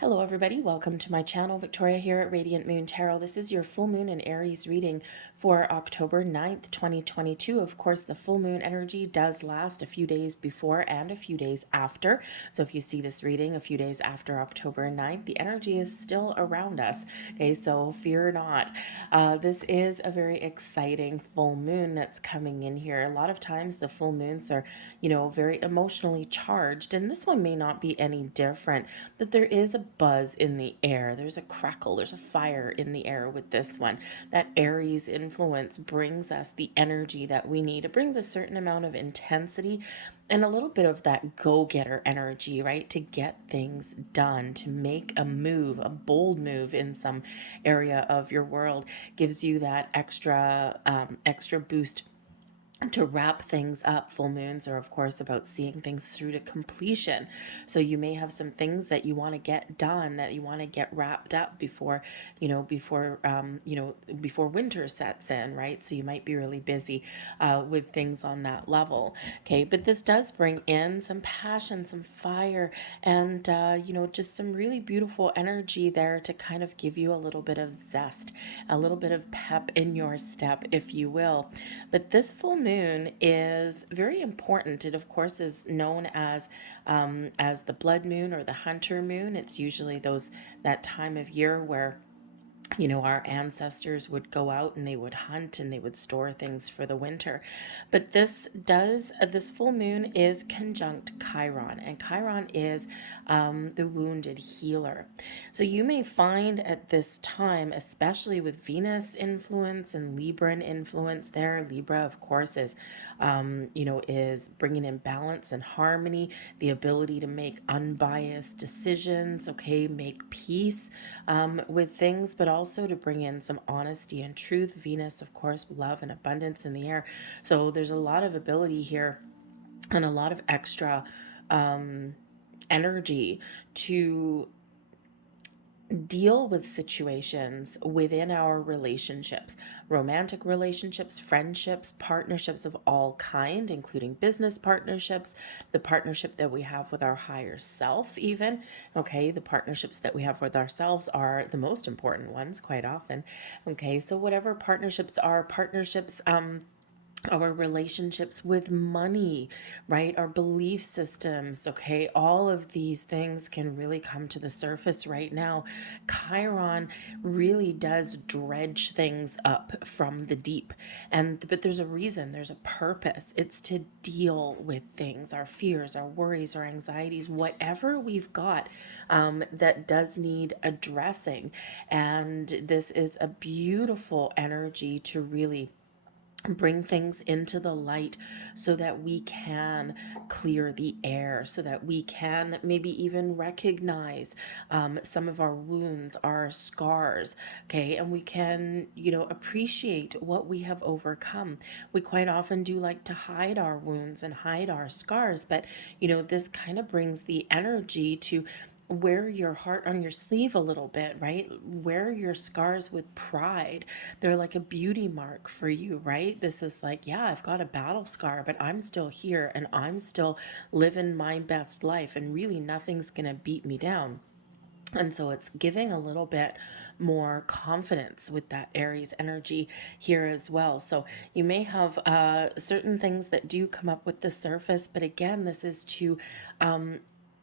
Hello everybody, welcome to my channel. Victoria here at Radiant Moon Tarot. This is your full moon in Aries reading for October 9th, 2022. Of course, the full moon energy does last a few days before and a few days after. So if you see this reading a few days after October 9th, the energy is still around us. Okay, so fear not. This is a very exciting full moon that's coming in here. A lot of times the full moons, they're, very emotionally charged, and this one may not be any different, but there is a buzz in the air. There's a crackle, there's a fire in the air with this one. That Aries influence brings us the energy that we need. It brings a certain amount of intensity and a little bit of that go-getter energy, right? To get things done, to make a move, a bold move in some area of your world, gives you that extra boost to wrap things up. Full moons are of course about seeing things through to completion, so you may have some things that you want to get done, that you want to get wrapped up before before winter sets in, right? So you might be really busy with things on that level. Okay, but this does bring in some passion, some fire, and just some really beautiful energy there to kind of give you a little bit of zest, a little bit of pep in your step, if you will. But this full moon is very important. It, of course, is known as the blood moon or the hunter moon. It's usually that time of year where our ancestors would go out and they would hunt and they would store things for the winter. But this full moon is conjunct Chiron, and Chiron is the wounded healer. So you may find at this time, especially with Venus influence and Libran influence there, Libra, of course, is bringing in balance and harmony, the ability to make unbiased decisions, okay, make peace with things, but also to bring in some honesty and truth. Venus, of course, love and abundance in the air. So there's a lot of ability here and a lot of extra energy to deal with situations within our relationships, romantic relationships, friendships, partnerships of all kind, including business partnerships, the partnership that we have with our higher self, even. Okay, the partnerships that we have with ourselves are the most important ones quite often. Okay, so whatever partnerships are, our relationships with money, right? Our belief systems, okay? All of these things can really come to the surface right now. Chiron really does dredge things up from the deep. But there's a reason, there's a purpose. It's to deal with things, our fears, our worries, our anxieties, whatever we've got that does need addressing. And this is a beautiful energy to really bring things into the light so that we can clear the air, so that we can maybe even recognize some of our wounds, our scars, okay, and we can appreciate what we have overcome. We quite often do like to hide our wounds and hide our scars, but this kind of brings the energy to wear your heart on your sleeve a little bit, right? Wear your scars with pride. They're like a beauty mark for you, right? This is like, yeah, I've got a battle scar, but I'm still here and I'm still living my best life, and really nothing's gonna beat me down. And so it's giving a little bit more confidence with that Aries energy here as well. So you may have certain things that do come up with the surface, but again, this is to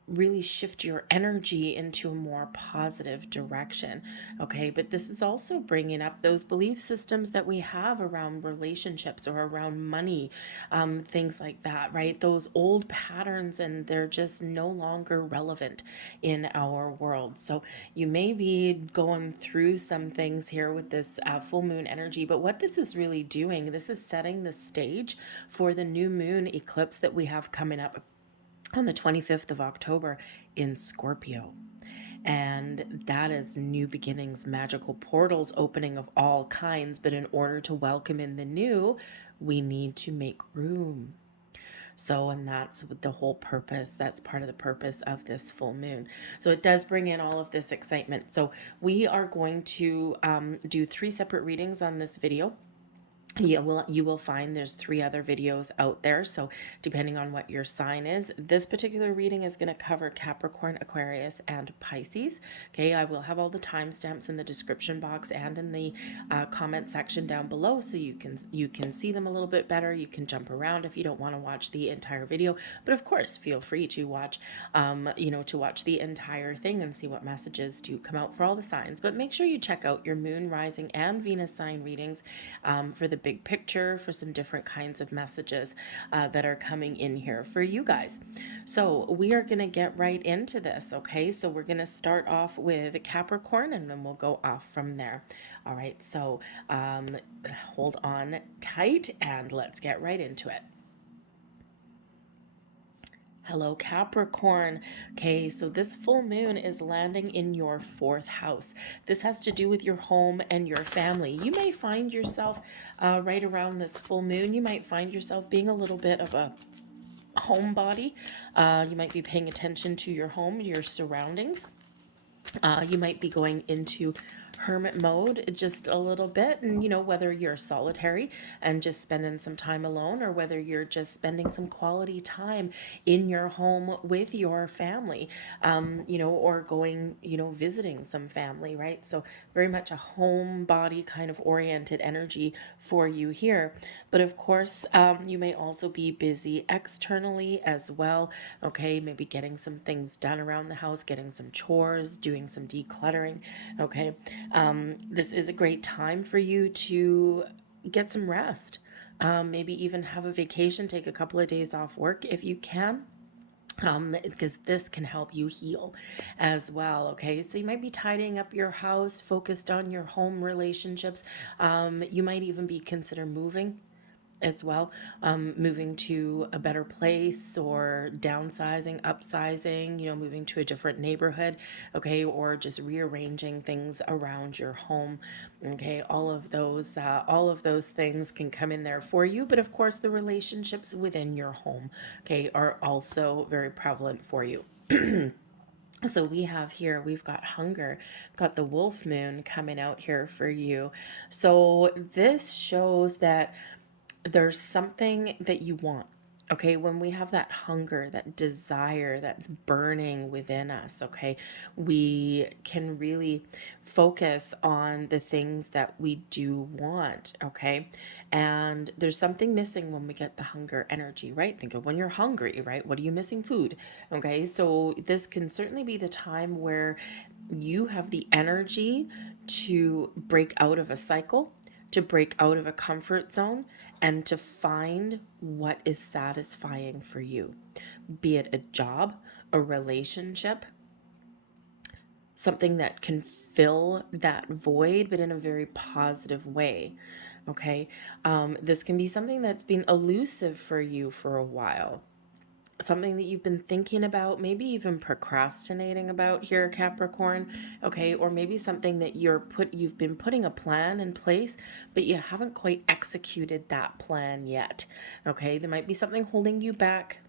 really shift your energy into a more positive direction. Okay, but this is also bringing up those belief systems that we have around relationships or around money, things like that, right? Those old patterns, and they're just no longer relevant in our world. So you may be going through some things here with this full moon energy, but what this is really doing, this is setting the stage for the new moon eclipse that we have coming up on the 25th of October in Scorpio. And that is new beginnings, magical portals opening of all kinds. But in order to welcome in the new, we need to make room. So, and that's the whole purpose. That's part of the purpose of this full moon. So it does bring in all of this excitement. So we are going to do 3 separate readings on this video. Yeah, well, you will find there's 3 other videos out there. So depending on what your sign is, this particular reading is going to cover Capricorn, Aquarius, and Pisces. Okay, I will have all the timestamps in the description box and in the comment section down below, so you can see them a little bit better. You can jump around if you don't want to watch the entire video, but of course, feel free to watch, to watch the entire thing and see what messages do come out for all the signs. But make sure you check out your Moon, Rising, and Venus sign readings for the big picture, for some different kinds of messages that are coming in here for you guys. So we are going to get right into this, okay? So we're going to start off with Capricorn, and then we'll go off from there. All right, so hold on tight and let's get right into it. Hello, Capricorn. Okay, so this full moon is landing in your 4th house. This has to do with your home and your family. You may find yourself right around this full moon, you might find yourself being a little bit of a homebody. You might be paying attention to your home, your surroundings. You might be going into hermit mode just a little bit, and whether you're solitary and just spending some time alone, or whether you're just spending some quality time in your home with your family, or going, visiting some family, right? So very much a homebody kind of oriented energy for you here. But of course, you may also be busy externally as well. Okay, maybe getting some things done around the house, getting some chores, doing some decluttering. Okay, this is a great time for you to get some rest. Maybe even have a vacation, take a couple of days off work if you can. Because this can help you heal as well. Okay, so you might be tidying up your house, focused on your home relationships. You might even be consider moving as well, moving to a better place, or downsizing, upsizing, moving to a different neighborhood, okay, or just rearranging things around your home. Okay, all of those things can come in there for you. But of course, the relationships within your home, okay, are also very prevalent for you. So we've got hunger, got the wolf moon coming out here for you. So this shows that there's something that you want. Okay, when we have that hunger, that desire that's burning within us, okay, we can really focus on the things that we do want, okay? And there's something missing when we get the hunger energy, right? Think of when you're hungry, right? What are you missing? Food, okay? So this can certainly be the time where you have the energy to break out of a cycle, to break out of a comfort zone, and to find what is satisfying for you, be it a job, a relationship, something that can fill that void, but in a very positive way. Okay, this can be something that's been elusive for you for a while, something that you've been thinking about, maybe even procrastinating about here, Capricorn, okay? Or maybe something that you've been putting a plan in place, but you haven't quite executed that plan yet, okay? There might be something holding you back.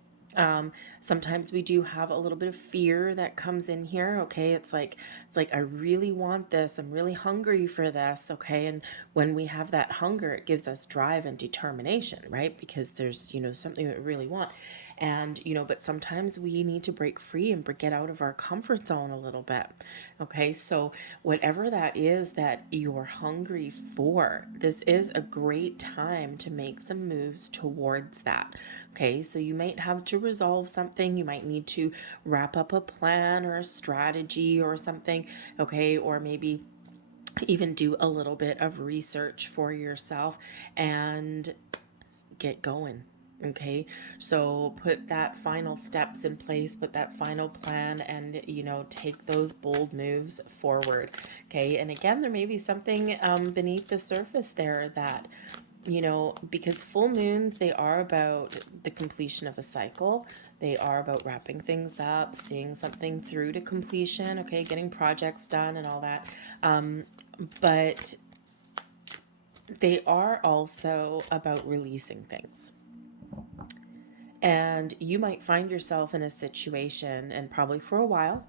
Sometimes we do have a little bit of fear that comes in here, okay? It's like I really want this. I'm really hungry for this, okay? And when we have that hunger, it gives us drive and determination, right? Because there's, something that we really want. And, but sometimes we need to break free and get out of our comfort zone a little bit. Okay, so whatever that is that you're hungry for, this is a great time to make some moves towards that. Okay, so you might have to resolve something, you might need to wrap up a plan or a strategy or something, okay, or maybe even do a little bit of research for yourself and get going. Okay, so put that final steps in place, put that final plan, and take those bold moves forward. Okay, and again, there may be something beneath the surface there that because full moons, they are about the completion of a cycle. They are about wrapping things up, seeing something through to completion, okay, getting projects done and all that. But they are also about releasing things. And you might find yourself in a situation, and probably for a while,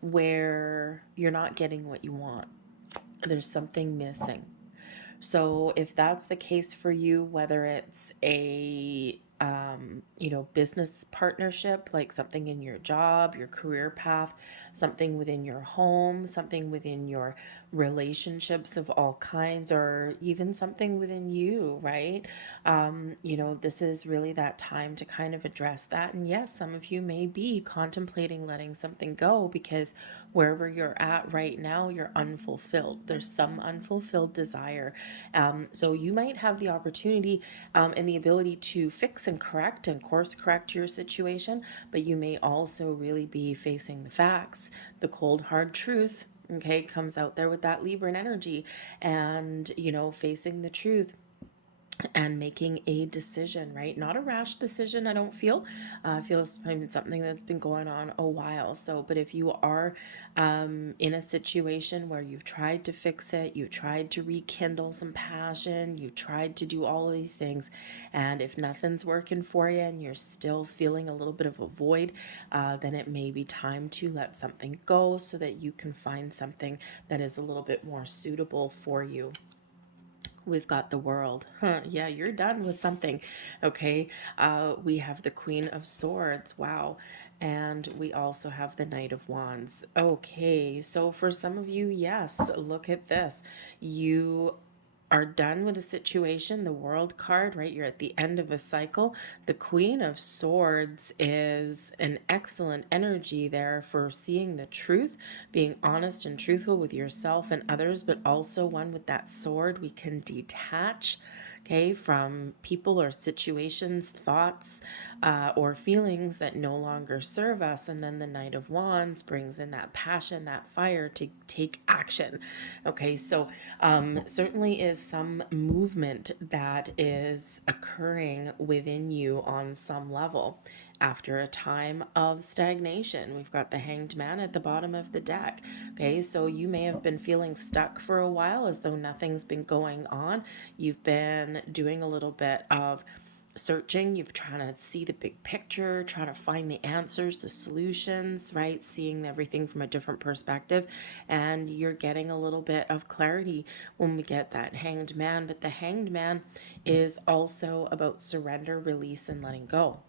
where you're not getting what you want. There's something missing. So if that's the case for you, whether it's a business partnership, like something in your job, your career path, something within your home, something within your relationships of all kinds, or even something within you, right? This is really that time to kind of address that. And yes, some of you may be contemplating letting something go because wherever you're at right now, you're unfulfilled. There's some unfulfilled desire. So you might have the opportunity and the ability to fix and correct and course correct your situation, but you may also really be facing the facts, the cold, hard truth. Okay, comes out there with that Libran energy, and facing the truth and making a decision, right? Not a rash decision, I don't feel. I feel it's been something that's been going on a while. So, but if you are in a situation where you've tried to fix it, you tried to rekindle some passion, you tried to do all of these things, and if nothing's working for you and you're still feeling a little bit of a void, then it may be time to let something go so that you can find something that is a little bit more suitable for you. We've got the World. Huh, yeah, you're done with something. Okay. We have the Queen of Swords. Wow. And we also have the Knight of Wands. Okay. So for some of you, yes, look at this. You are done with a situation, the World card, right? You're at the end of a cycle. The Queen of Swords is an excellent energy there for seeing the truth, being honest and truthful with yourself and others, but also one with that sword we can detach, okay, from people or situations, thoughts, or feelings that no longer serve us. And then the Knight of Wands brings in that passion, that fire to take action. Okay, so certainly is some movement that is occurring within you on some level. After a time of stagnation, we've got the Hanged Man at the bottom of the deck. Okay, so you may have been feeling stuck for a while as though nothing's been going on. You've been doing a little bit of searching, you're trying to see the big picture, trying to find the answers, the solutions, right? Seeing everything from a different perspective. And you're getting a little bit of clarity when we get that Hanged Man. But the Hanged Man is also about surrender, release, and letting go.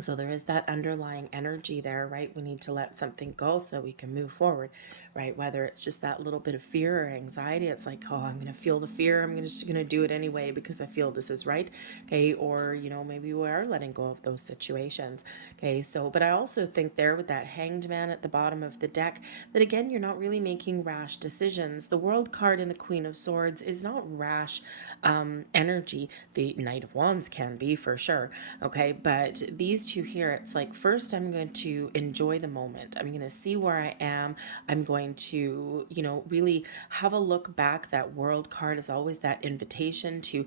So there is that underlying energy there, right? We need to let something go so that we can move forward, right? Whether it's just that little bit of fear or anxiety, it's like, oh, I'm going to feel the fear. I'm just going to do it anyway because I feel this is right. Okay. Or, maybe we are letting go of those situations. Okay. So, but I also think there with that Hanged Man at the bottom of the deck, that again, you're not really making rash decisions. The World card in the Queen of Swords is not rash energy. The Knight of Wands can be for sure. Okay. But these two here, it's like, first, I'm going to enjoy the moment. I'm going to see where I am. I'm going to, really have a look back. That World card is always that invitation to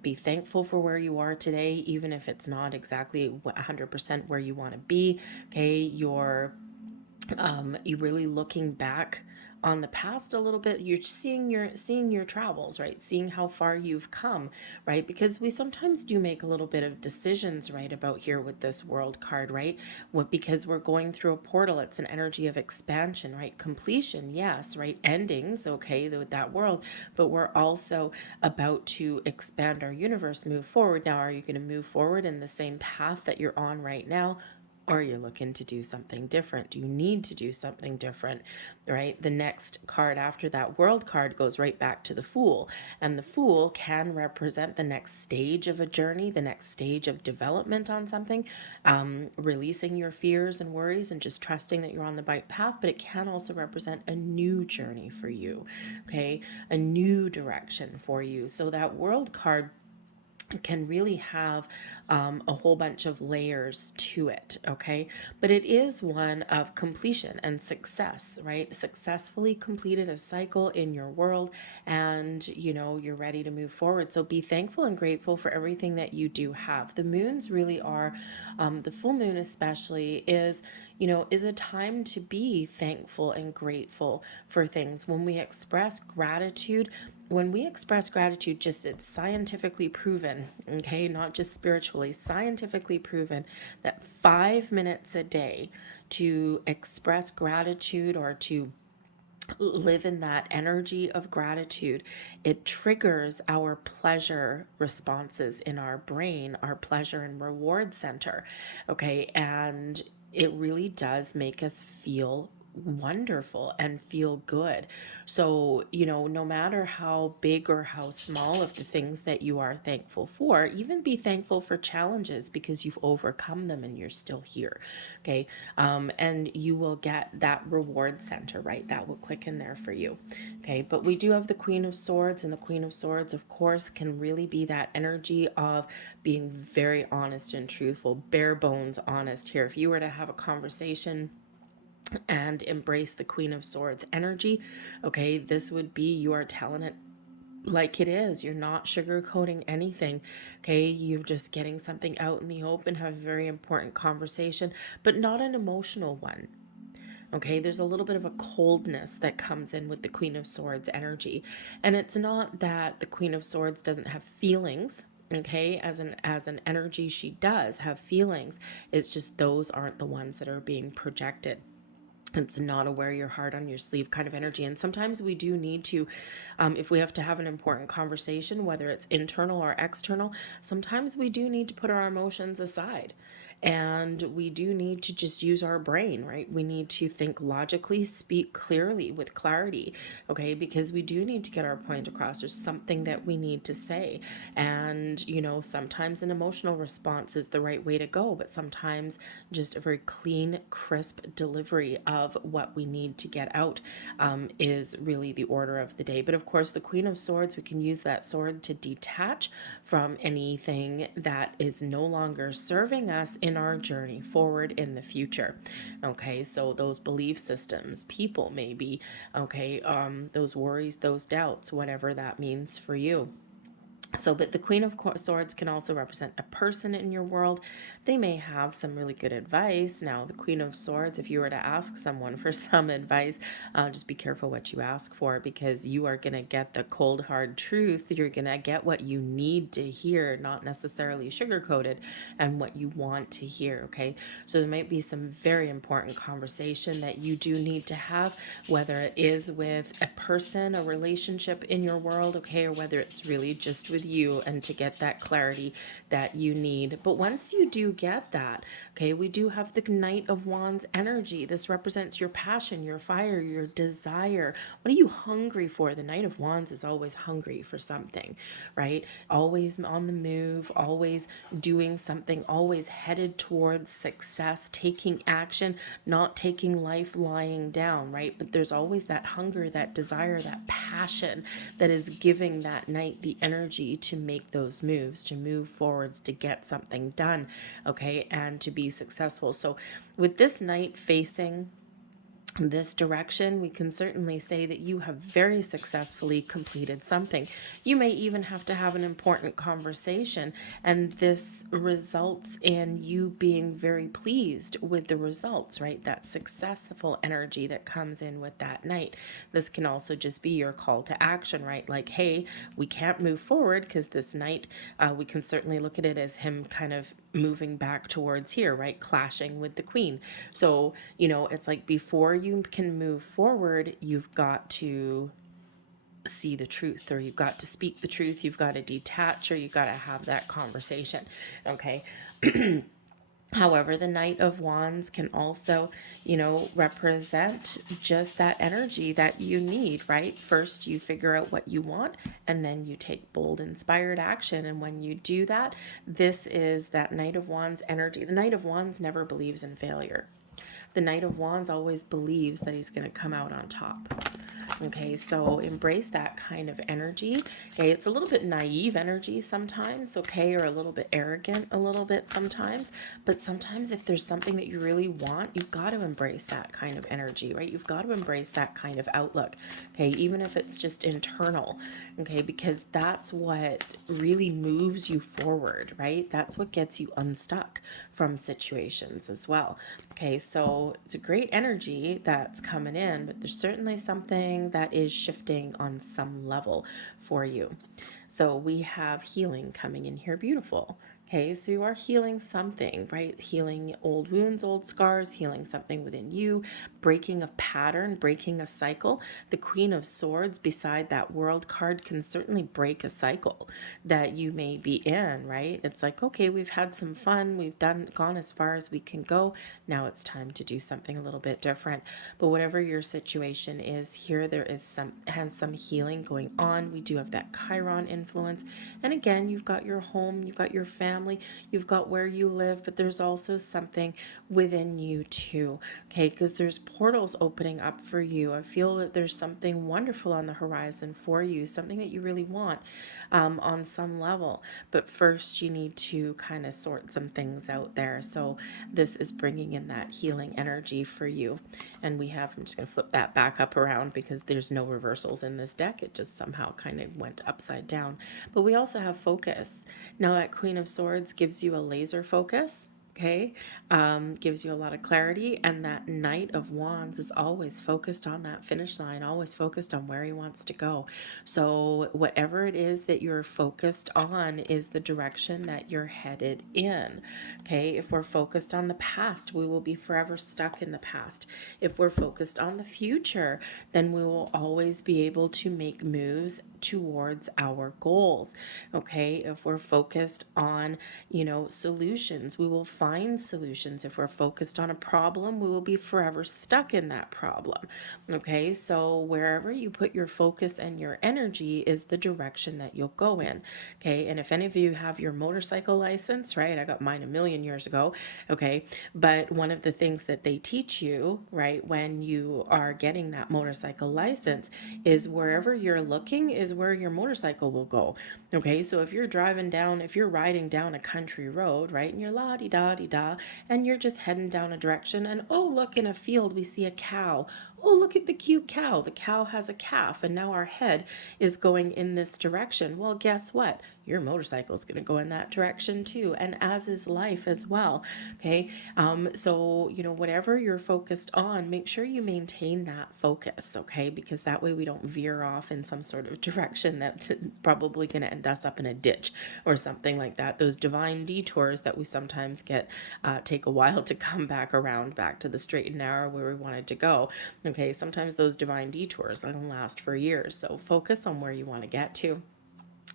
be thankful for where you are today, even if it's not exactly 100% where you want to be. Okay. You're really looking back on the past a little bit. You're seeing your travels, right? Seeing how far you've come, right? Because we sometimes do make a little bit of decisions, right, about here with this World card, right? Because we're going through a portal. It's an energy of expansion, right? Completion, yes, right? Endings, okay, with that world, but we're also about to expand our universe, move forward. Now, are you going to move forward in the same path that you're on right now? Or you're looking to do something different? Do you need to do something different, right? The next card after that World card goes right back to the Fool. And the Fool can represent the next stage of a journey, the next stage of development on something, releasing your fears and worries and just trusting that you're on the right path. But it can also represent a new journey for you, okay? A new direction for you. So that World card can really have a whole bunch of layers to it, okay? But it is one of completion and success, right? Successfully completed a cycle in your world, and you're ready to move forward. So be thankful and grateful for everything that you do have. The moons really are, the full moon especially is a time to be thankful and grateful for things. When we express gratitude, just it's scientifically proven, okay, not just spiritually, scientifically proven that 5 minutes a day to express gratitude or to live in that energy of gratitude, it triggers our pleasure responses in our brain, our pleasure and reward center. Okay. And it really does make us feel wonderful and feel good. So, no matter how big or how small of the things that you are thankful for, even be thankful for challenges because you've overcome them and you're still here. Okay. And you will get that reward center, right? That will click in there for you. Okay. But we do have the Queen of Swords, and the Queen of Swords, of course, can really be that energy of being very honest and truthful, bare bones honest here. If you were to have a conversation and embrace the Queen of Swords energy, okay, this would be you are telling it like it is. You're not sugarcoating anything. Okay, you're just getting something out in the open, have a very important conversation, but not an emotional one. Okay, there's a little bit of a coldness that comes in with the Queen of Swords energy. And it's not that the Queen of Swords doesn't have feelings. Okay, as an energy, she does have feelings. It's just those aren't the ones that are being projected. It's not a wear your heart on your sleeve kind of energy. And sometimes we do need to, if we have to have an important conversation, whether it's internal or external, sometimes we do need to put our emotions aside. And we do need to just use our brain, right? We need to think logically, speak clearly with clarity, okay? Because we do need to get our point across. There's something that we need to say. And, sometimes an emotional response is the right way to go, but sometimes just a very clean, crisp delivery of what we need to get out is really the order of the day. But of course, the Queen of Swords, we can use that sword to detach from anything that is no longer serving us in our journey forward in the future. Okay, so those belief systems, people maybe, okay, those worries, those doubts, whatever that means for you. So, but the Queen of Swords can also represent a person in your world. They may have some really good advice. Now, the Queen of Swords, if you were to ask someone for some advice, just be careful what you ask for, because you are going to get the cold, hard truth. You're going to get what you need to hear, not necessarily sugar-coated, and what you want to hear, okay? So there might be some very important conversation that you do need to have, whether it is with a person, a relationship in your world, okay, or whether it's really just with you, and to get that clarity that you need. But once you do get that, okay, we do have the Knight of Wands energy. This represents your passion, your fire, your desire. What are you hungry for? The Knight of Wands is always hungry for something, right? Always on the move, always doing something, always headed towards success, taking action, not taking life lying down, right? But there's always that hunger, that desire, that passion that is giving that knight the energy to make those moves, to move forwards, to get something done, okay, and to be successful. So with this knight facing this direction, we can certainly say that you have very successfully completed something. You may even have to have an important conversation, and this results in you being very pleased with the results, right? That successful energy that comes in with that night. This can also just be your call to action, right? Like, hey, we can't move forward because this night, we can certainly look at it as him kind of moving back towards here, right? Clashing with the queen. So, it's like before you can move forward, you've got to see the truth, or you've got to speak the truth, you've got to detach, or you've got to have that conversation. Okay. However, the Knight of Wands can also, represent just that energy that you need, right? First, you figure out what you want, and then you take bold, inspired action. And when you do that, this is that Knight of Wands energy. The Knight of Wands never believes in failure. The Knight of Wands always believes that he's going to come out on top. Okay, so embrace that kind of energy. Okay, it's a little bit naive energy sometimes, okay, or a little bit arrogant a little bit sometimes. But sometimes if there's something that you really want, you've got to embrace that kind of energy, right? You've got to embrace that kind of outlook, okay, even if it's just internal, okay, because that's what really moves you forward, right? That's what gets you unstuck from situations as well. Okay, so it's a great energy that's coming in, but there's certainly something that is shifting on some level for you. So we have healing coming in here. Beautiful. Okay, so you are healing something, right? Healing old wounds, old scars, healing something within you, breaking a pattern, breaking a cycle. The Queen of Swords beside that World card can certainly break a cycle that you may be in, right? It's like, okay, we've had some fun, we've gone as far as we can go. Now it's time to do something a little bit different. But whatever your situation is here, there is some healing going on. We do have that Chiron influence. And again, you've got your home, you've got your family, you've got where you live, but there's also something within you too. Okay, because there's portals opening up for you. I feel that there's something wonderful on the horizon for you, something that you really want on some level. But first, you need to kind of sort some things out there. So this is bringing in that healing energy for you. And we have, I'm just going to flip that back up around because there's no reversals in this deck. It just somehow kind of went upside down. But we also have focus. Now that Queen of Swords gives you a laser focus. Okay, gives you a lot of clarity, and that Knight of Wands is always focused on that finish line, always focused on where he wants to go. So whatever it is that you're focused on is the direction that you're headed in. Okay, if we're focused on the past, we will be forever stuck in the past. If we're focused on the future, then we will always be able to make moves towards our goals. Okay, if we're focused on, solutions, we will find solutions. If we're focused on a problem, we will be forever stuck in that problem. Okay, so wherever you put your focus and your energy is the direction that you'll go in. Okay, and if any of you have your motorcycle license, right? I got mine a million years ago. Okay, but one of the things that they teach you, right, when you are getting that motorcycle license is wherever you're looking is where your motorcycle will go. Okay, so if you're riding down a country road, right, and you're la di da di da, and you're just heading down a direction, and oh, look, in a field we see a cow. Oh, look at the cute cow. The cow has a calf, and now our head is going in this direction. Well, guess what? Your motorcycle is going to go in that direction too, and as is life as well. Okay, so whatever you're focused on, make sure you maintain that focus. Okay, because that way we don't veer off in some sort of direction that's probably going to end us up in a ditch or something like that. Those divine detours that we sometimes get take a while to come back around, back to the straight and narrow where we wanted to go. Okay, sometimes those divine detours can last for years. So focus on where you want to get to,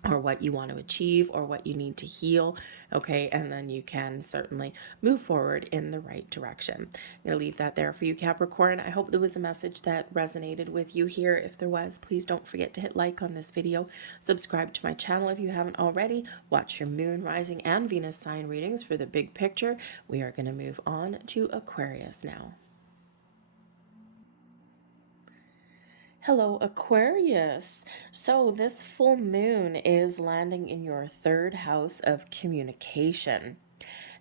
or what you want to achieve, or what you need to heal. Okay, and then you can certainly move forward in the right direction. I'm going to leave that there for you, Capricorn. I hope there was a message that resonated with you here. If there was, please don't forget to hit like on this video, subscribe to my channel if you haven't already, watch your moon, rising, and Venus sign readings for the big picture. We are going to move on to Aquarius now. Hello, Aquarius. So, this full moon is landing in your third house of communication.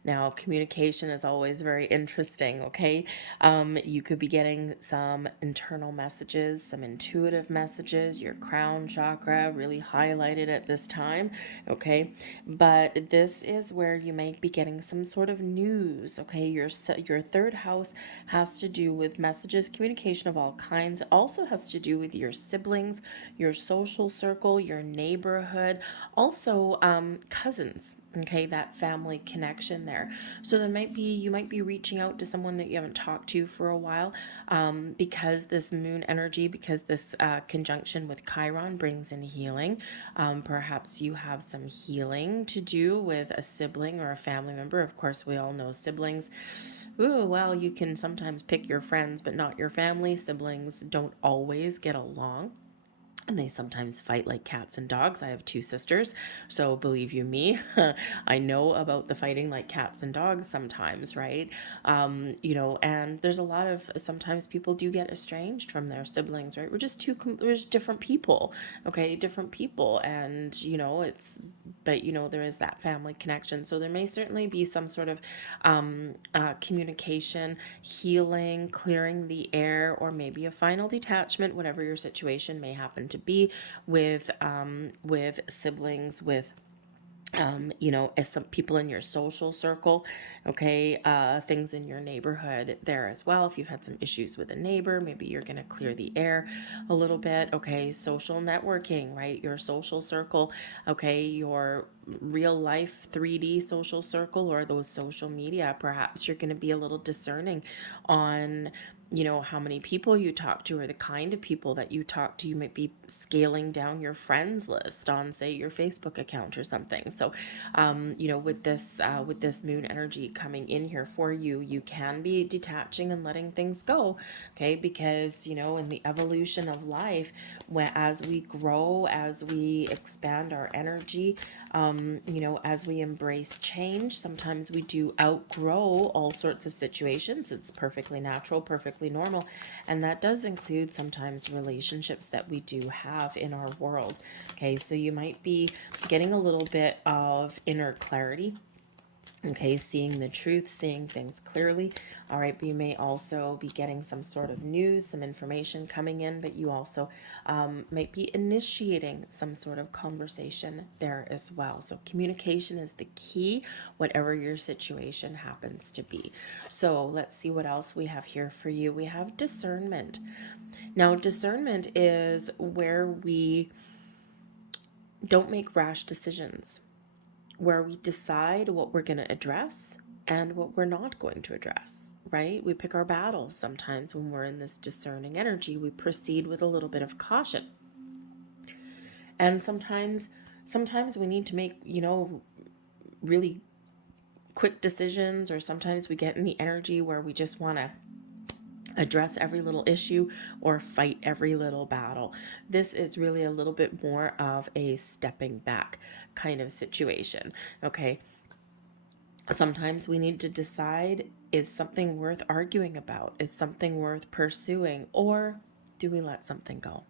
Now, communication is always very interesting, okay? You could be getting some internal messages, some intuitive messages, your crown chakra really highlighted at this time, okay? But this is where you might be getting some sort of news, okay? Your third house has to do with messages, communication of all kinds. It also has to do with your siblings, your social circle, your neighborhood, also cousins, okay, that family connection there. So you might be reaching out to someone that you haven't talked to for a while, because this moon energy, because this conjunction with Chiron brings in healing. Perhaps you have some healing to do with a sibling or a family member. Of course, we all know siblings. Ooh, well, you can sometimes pick your friends, but not your family. Siblings don't always get along, and they sometimes fight like cats and dogs. I have two sisters, so believe you me, I know about the fighting like cats and dogs sometimes, right? And there's a lot of, sometimes people do get estranged from their siblings, right? We're just different people, okay? Different people, and there is that family connection. So there may certainly be some sort of communication, healing, clearing the air, or maybe a final detachment, whatever your situation may happen to be with siblings, with as some people in your social circle, okay, things in your neighborhood there as well. If you've had some issues with a neighbor, maybe you're going to clear the air a little bit, okay, social networking, right, your social circle, okay, your real life 3D social circle or those social media, perhaps you're going to be a little discerning on how many people you talk to or the kind of people that you talk to. You might be scaling down your friends list on, say, your Facebook account or something. So, with this moon energy coming in here for you, you can be detaching and letting things go, okay? Because, in the evolution of life, as we grow, as we expand our energy, as we embrace change, sometimes we do outgrow all sorts of situations. It's perfectly natural, perfectly normal. And that does include sometimes relationships that we do have in our world. Okay, so you might be getting a little bit of inner clarity. Okay, seeing the truth, seeing things clearly. All right, but you may also be getting some sort of news, some information coming in, but you also might be initiating some sort of conversation there as well. So communication is the key, whatever your situation happens to be. So let's see what else we have here for you. We have discernment. Now, discernment is where we don't make rash decisions, where we decide what we're going to address and what we're not going to address, right? We pick our battles sometimes when we're in this discerning energy. We proceed with a little bit of caution. And sometimes we need to make, really quick decisions, or sometimes we get in the energy where we just want to address every little issue or fight every little battle. This is really a little bit more of a stepping back kind of situation, okay? Sometimes we need to decide, is something worth arguing about? Is something worth pursuing? Or do we let something go?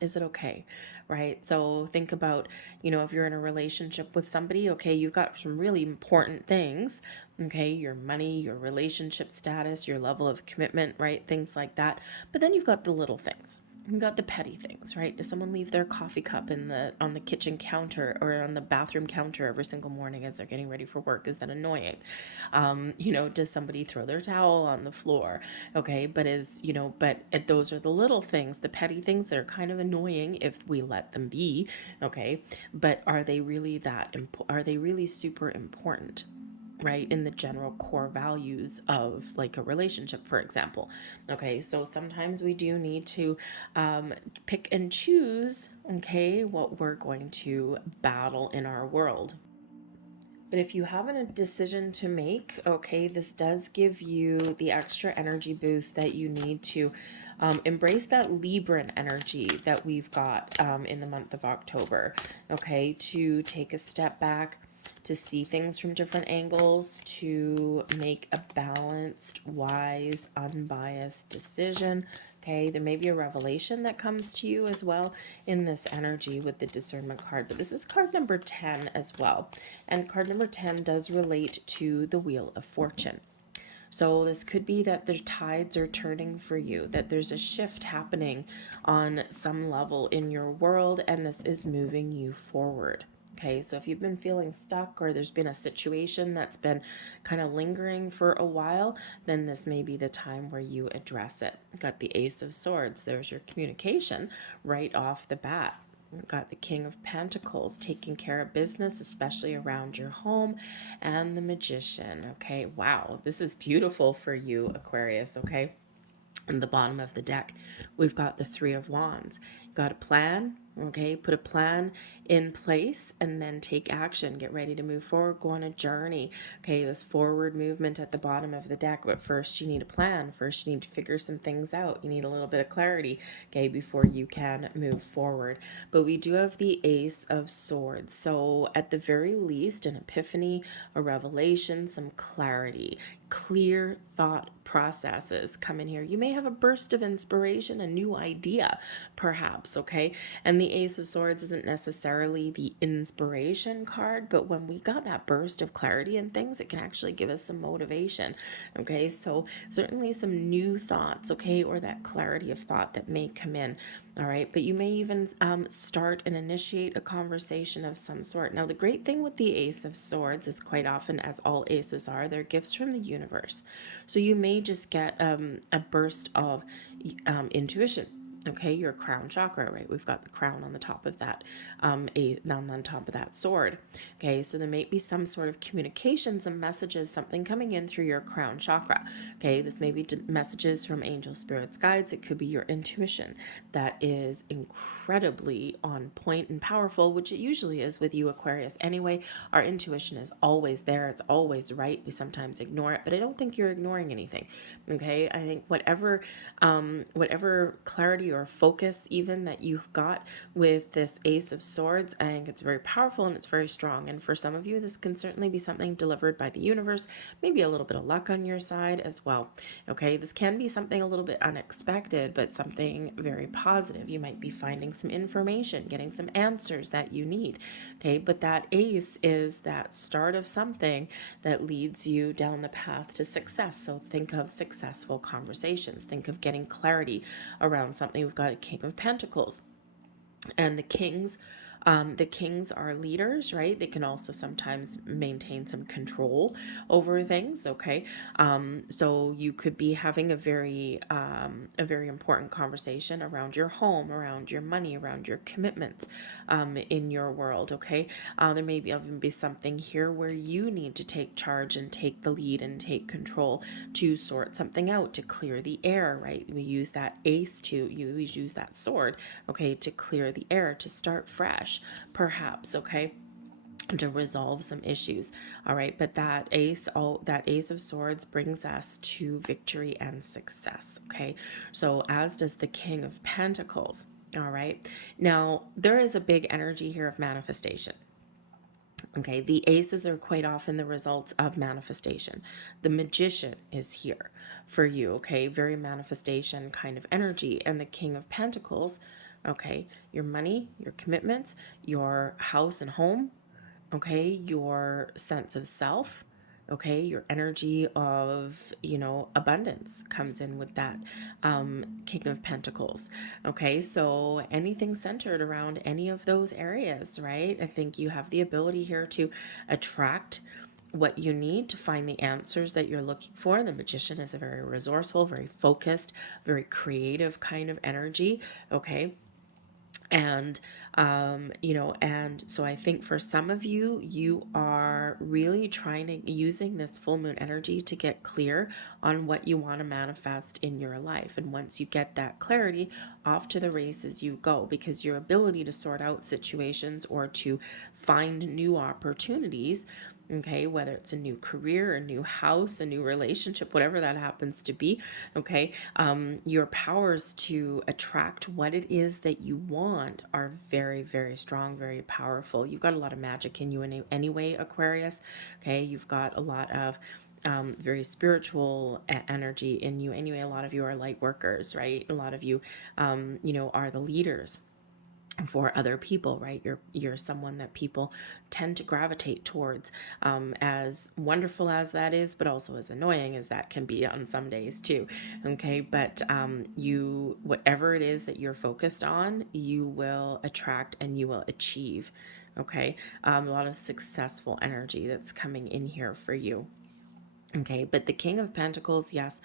Is it okay? Right? So think about, if you're in a relationship with somebody, okay, you've got some really important things, okay, your money, your relationship status, your level of commitment, right? Things like that. But then you've got the little things. You've got the petty things, right? Does someone leave their coffee cup on the kitchen counter or on the bathroom counter every single morning as they're getting ready for work? Is that annoying? Does somebody throw their towel on the floor? Okay, but those are the little things, the petty things that are kind of annoying if we let them be. Okay, but are they really are they really super important? Right, in the general core values of like a relationship, for example. Okay, so sometimes we do need to pick and choose, okay, what we're going to battle in our world. But if you have a decision to make, okay, this does give you the extra energy boost that you need to embrace that Libran energy that we've got in the month of October, okay, to take a step back, to see things from different angles, to make a balanced, wise, unbiased decision. Okay, there may be a revelation that comes to you as well in this energy with the discernment card, but this is card number 10 as well. And card number 10 does relate to the Wheel of Fortune. So this could be that the tides are turning for you, that there's a shift happening on some level in your world, and this is moving you forward. Okay, so if you've been feeling stuck or there's been a situation that's been kind of lingering for a while, then this may be the time where you address it. Got the Ace of Swords. There's your communication right off the bat. We've got the King of Pentacles, taking care of business, especially around your home, and the Magician. Okay, wow, this is beautiful for you, Aquarius. Okay, in the bottom of the deck, we've got the Three of Wands. You've got a plan, okay? Put a plan in place and then take action. Get ready to move forward, go on a journey, okay? This forward movement at the bottom of the deck, but first you need a plan. First you need to figure some things out. You need a little bit of clarity, okay, before you can move forward. But we do have the Ace of Swords. So at the very least, an epiphany, a revelation, some clarity, clear thought processes come in here. You may have a burst of inspiration, a new idea, perhaps, okay? And And the Ace of Swords isn't necessarily the inspiration card, but when we got that burst of clarity and things, it can actually give us some motivation. Okay, so certainly some new thoughts, okay, or that clarity of thought that may come in. All right, but you may even start and initiate a conversation of some sort. Now, the great thing with the Ace of Swords is quite often, as all aces are, they're gifts from the universe. So you may just get a burst of intuition. Okay, your crown chakra, right? We've got the crown on the top of that, on top of that sword. Okay, so there may be some sort of communication, some messages, something coming in through your crown chakra. Okay, this may be messages from angel spirits, guides. It could be your intuition that is incredibly on point and powerful, which it usually is with you, Aquarius. Anyway, our intuition is always there. It's always right. We sometimes ignore it, but I don't think you're ignoring anything. Okay, I think whatever clarity or focus even that you've got with this Ace of Swords, I think it's very powerful and it's very strong. And for some of you, this can certainly be something delivered by the universe, maybe a little bit of luck on your side as well. Okay, this can be something a little bit unexpected, but something very positive. You might be finding some information, getting some answers that you need. Okay, but that ace is that start of something that leads you down the path to success. So think of successful conversations, think of getting clarity around something. We've got a King of Pentacles, and the kings are leaders, right? They can also sometimes maintain some control over things. Okay, so you could be having a very important conversation around your home, around your money, around your commitments in your world. Okay, there may even be something here where you need to take charge and take the lead and take control to sort something out, to clear the air. Right? We use that ace we use that sword, okay, to clear the air, to start fresh, perhaps, okay, to resolve some issues. All right, but that ace of swords brings us to victory and success. Okay, so as does the King of Pentacles. All right, now there is a big energy here of manifestation. Okay, the aces are quite often the results of manifestation. The Magician is here for you, okay, very manifestation kind of energy. And the King of Pentacles, okay, your money, your commitments, your house and home, okay, your sense of self, okay, your energy of, abundance comes in with that King of Pentacles. Okay, so anything centered around any of those areas, right? I think you have the ability here to attract what you need to find the answers that you're looking for. The Magician is a very resourceful, very focused, very creative kind of energy. Okay, and and so I think for some of you, you are really trying to using this full moon energy to get clear on what you want to manifest in your life. And once you get that clarity, off to the races you go, because your ability to sort out situations or to find new opportunities, okay, whether it's a new career, a new house, a new relationship, whatever that happens to be, okay, your powers to attract what it is that you want are very, very strong, very powerful. You've got a lot of magic in you anyway, Aquarius. Okay, you've got a lot of very spiritual energy in you anyway. A lot of you are light workers, right? A lot of you, are the leaders for other people, right? You're someone that people tend to gravitate towards, as wonderful as that is, but also as annoying as that can be on some days too. Okay, but you, whatever it is that you're focused on, you will attract and you will achieve. Okay, a lot of successful energy that's coming in here for you. Okay, but the King of Pentacles, yes,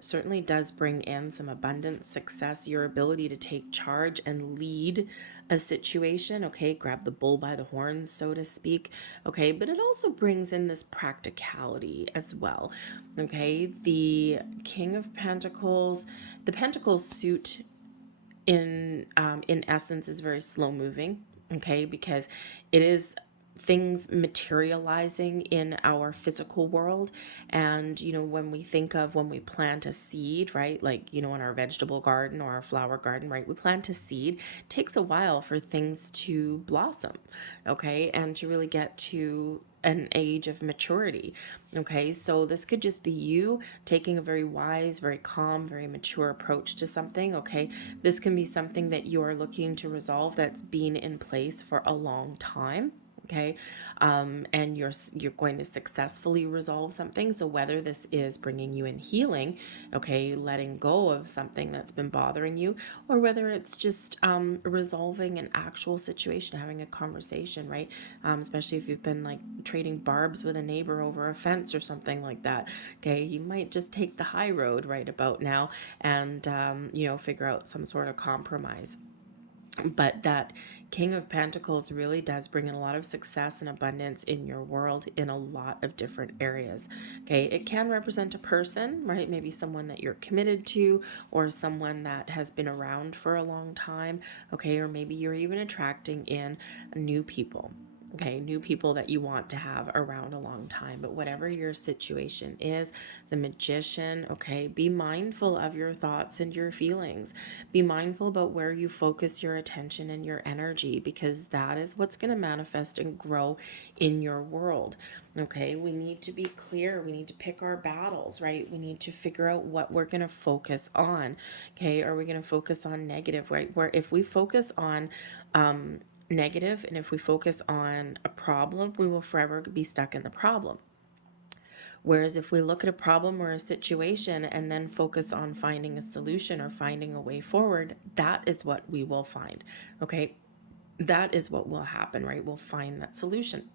certainly does bring in some abundance, success, your ability to take charge and lead a situation, okay, grab the bull by the horns, so to speak, okay, but it also brings in this practicality as well, okay. The King of Pentacles, the Pentacles suit in essence is very slow moving, okay, because it is things materializing in our physical world. And when we think of when we plant a seed, right, like in our vegetable garden or our flower garden, right, we plant a seed. It takes a while for things to blossom, okay, and to really get to an age of maturity. Okay, so this could just be you taking a very wise, very calm, very mature approach to something. Okay, this can be something that you're looking to resolve that's been in place for a long time. Okay, and you're going to successfully resolve something. So whether this is bringing you in healing, okay, letting go of something that's been bothering you, or whether it's just resolving an actual situation, having a conversation, right? Especially if you've been like trading barbs with a neighbor over a fence or something like that. Okay, you might just take the high road right about now and figure out some sort of compromise. But that King of Pentacles really does bring in a lot of success and abundance in your world in a lot of different areas. Okay, it can represent a person, right? Maybe someone that you're committed to, or someone that has been around for a long time. Okay, or maybe you're even attracting in new people. Okay, new people that you want to have around a long time. But whatever your situation is, the Magician, okay, be mindful of your thoughts and your feelings. Be mindful about where you focus your attention and your energy, because that is what's going to manifest and grow in your world. Okay, we need to be clear. We need to pick our battles, right? We need to figure out what we're going to focus on. Okay, are we going to focus on negative, right? Where if we focus on negative, and if we focus on a problem, we will forever be stuck in the problem. Whereas if we look at a problem or a situation and then focus on finding a solution or finding a way forward, that is what we will find. Okay, that is what will happen, right? We'll find that solution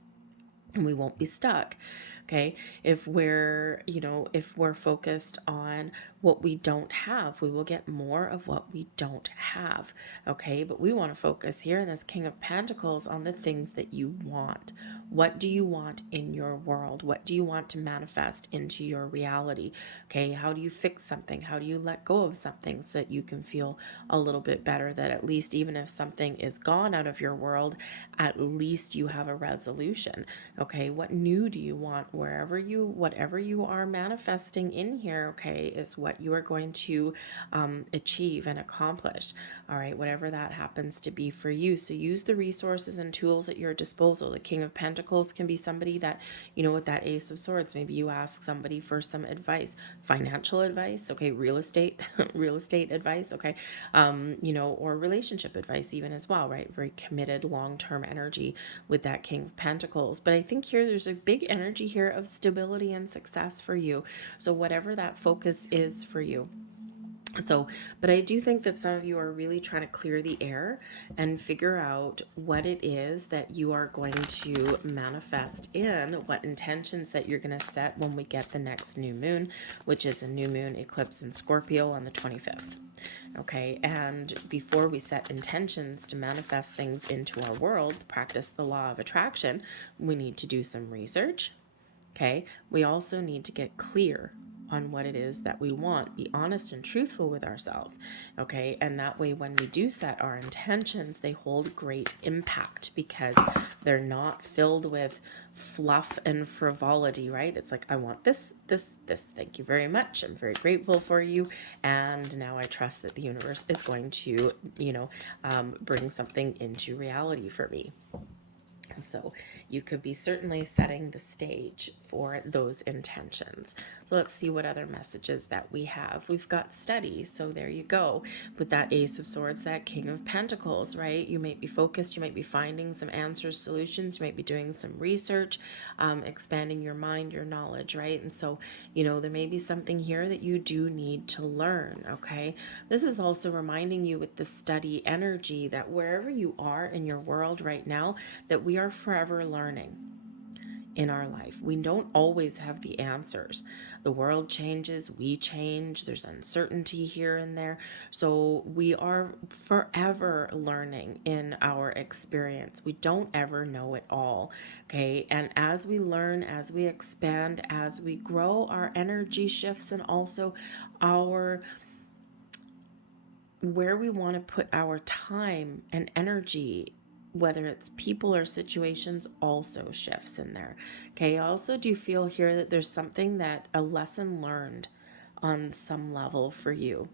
and we won't be stuck. Okay, if we're focused on what we don't have, we will get more of what we don't have. Okay, but we want to focus here in this King of Pentacles on the things that you want. What do you want in your world? What do you want to manifest into your reality? Okay, how do you fix something? How do you let go of something so that you can feel a little bit better, that at least even if something is gone out of your world, at least you have a resolution. Okay, what new do you want? Whatever you are manifesting in here, okay, is what you are going to achieve and accomplish. All right, whatever that happens to be for you. So use the resources and tools at your disposal. The King of Pentacles can be somebody that, with that Ace of Swords, maybe you ask somebody for some advice, financial advice, okay, real estate, real estate advice, okay, or relationship advice even as well, right? Very committed long-term energy with that King of Pentacles. But I think here there's a big energy here of stability and success for you. So whatever that focus is for you. So, but I do think that some of you are really trying to clear the air and figure out what it is that you are going to manifest in, what intentions that you're going to set when we get the next new moon, which is a new moon eclipse in Scorpio on the 25th. Okay, and before we set intentions to manifest things into our world, practice the law of attraction, we need to do some research. Okay, we also need to get clear on what it is that we want. Be honest and truthful with ourselves. Okay, and that way when we do set our intentions, they hold great impact because they're not filled with fluff and frivolity, right? It's like, I want this, this, this. Thank you very much. I'm very grateful for you. And now I trust that the universe is going to, bring something into reality for me. So you could be certainly setting the stage for those intentions. So let's see what other messages that we have. We've got study. So there you go. With that Ace of Swords, that King of Pentacles, right? You might be focused. You might be finding some answers, solutions. You might be doing some research, expanding your mind, your knowledge, right? And so, there may be something here that you do need to learn, okay? This is also reminding you with the study energy that wherever you are in your world right now, that we are forever learning in our life. We don't always have the answers. The world changes, we change, there's uncertainty here and there. So we are forever learning in our experience. We don't ever know it all. Okay. And as we learn, as we expand, as we grow, our energy shifts, and also our where we want to put our time and energy, whether it's people or situations, also shifts in there. Okay, I also do feel here that there's something that a lesson learned on some level for you.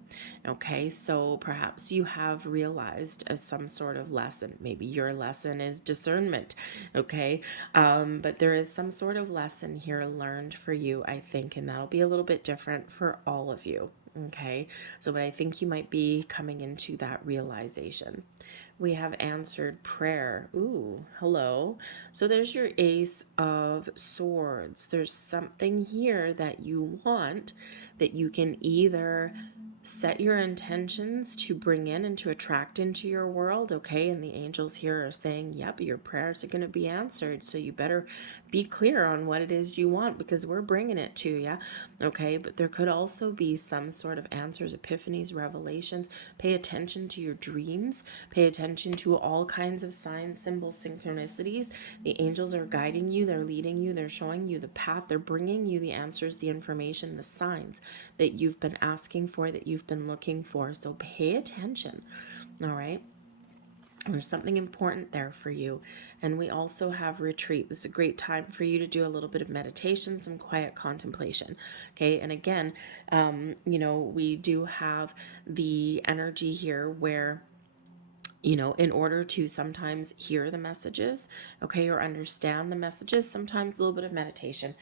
Okay, so perhaps you have realized some sort of lesson. Maybe your lesson is discernment. Okay, but there is some sort of lesson here learned for you, I think, and that'll be a little bit different for all of you. Okay, so but I think you might be coming into that realization. We have answered prayer. Ooh, hello. So there's your Ace of Swords. There's something here that you want that you can either set your intentions to bring in and to attract into your world, okay? And the angels here are saying, yep, your prayers are going to be answered. So you better be clear on what it is you want because we're bringing it to you, okay? But there could also be some sort of answers, epiphanies, revelations. Pay attention to your dreams. Pay attention to all kinds of signs, symbols, synchronicities. The angels are guiding you. They're leading you. They're showing you the path. They're bringing you the answers, the information, the signs that you've been asking for, that you've been looking for. So pay attention. All right. There's something important there for you. And we also have retreat. This is a great time for you to do a little bit of meditation, some quiet contemplation. Okay. And again, we do have the energy here where, in order to sometimes hear the messages, okay, or understand the messages, sometimes a little bit of meditation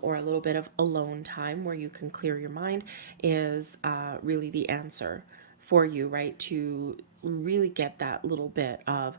or a little bit of alone time where you can clear your mind is really the answer for you, right? To really get that little bit of,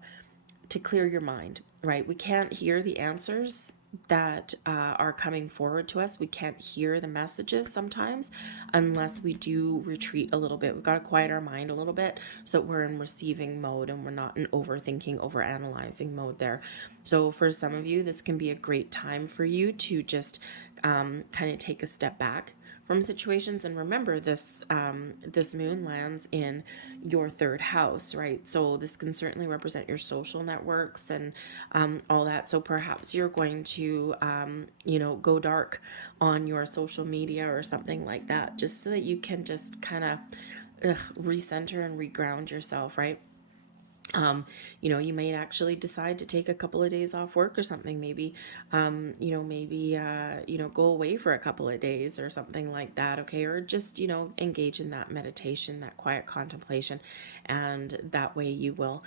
to clear your mind, right? We can't hear the answers that are coming forward to us. We can't hear the messages sometimes unless we do retreat a little bit. We've got to quiet our mind a little bit so that we're in receiving mode and we're not in overthinking, overanalyzing mode there. So for some of you, this can be a great time for you to just kind of take a step back from situations. And remember, this moon lands in your third house, right? So this can certainly represent your social networks and all that. So perhaps you're going to go dark on your social media or something like that, just so that you can just kind of recenter and reground yourself, right? You may actually decide to take a couple of days off work or something. Maybe, go away for a couple of days or something like that. Okay. Or just, engage in that meditation, that quiet contemplation. And that way you will,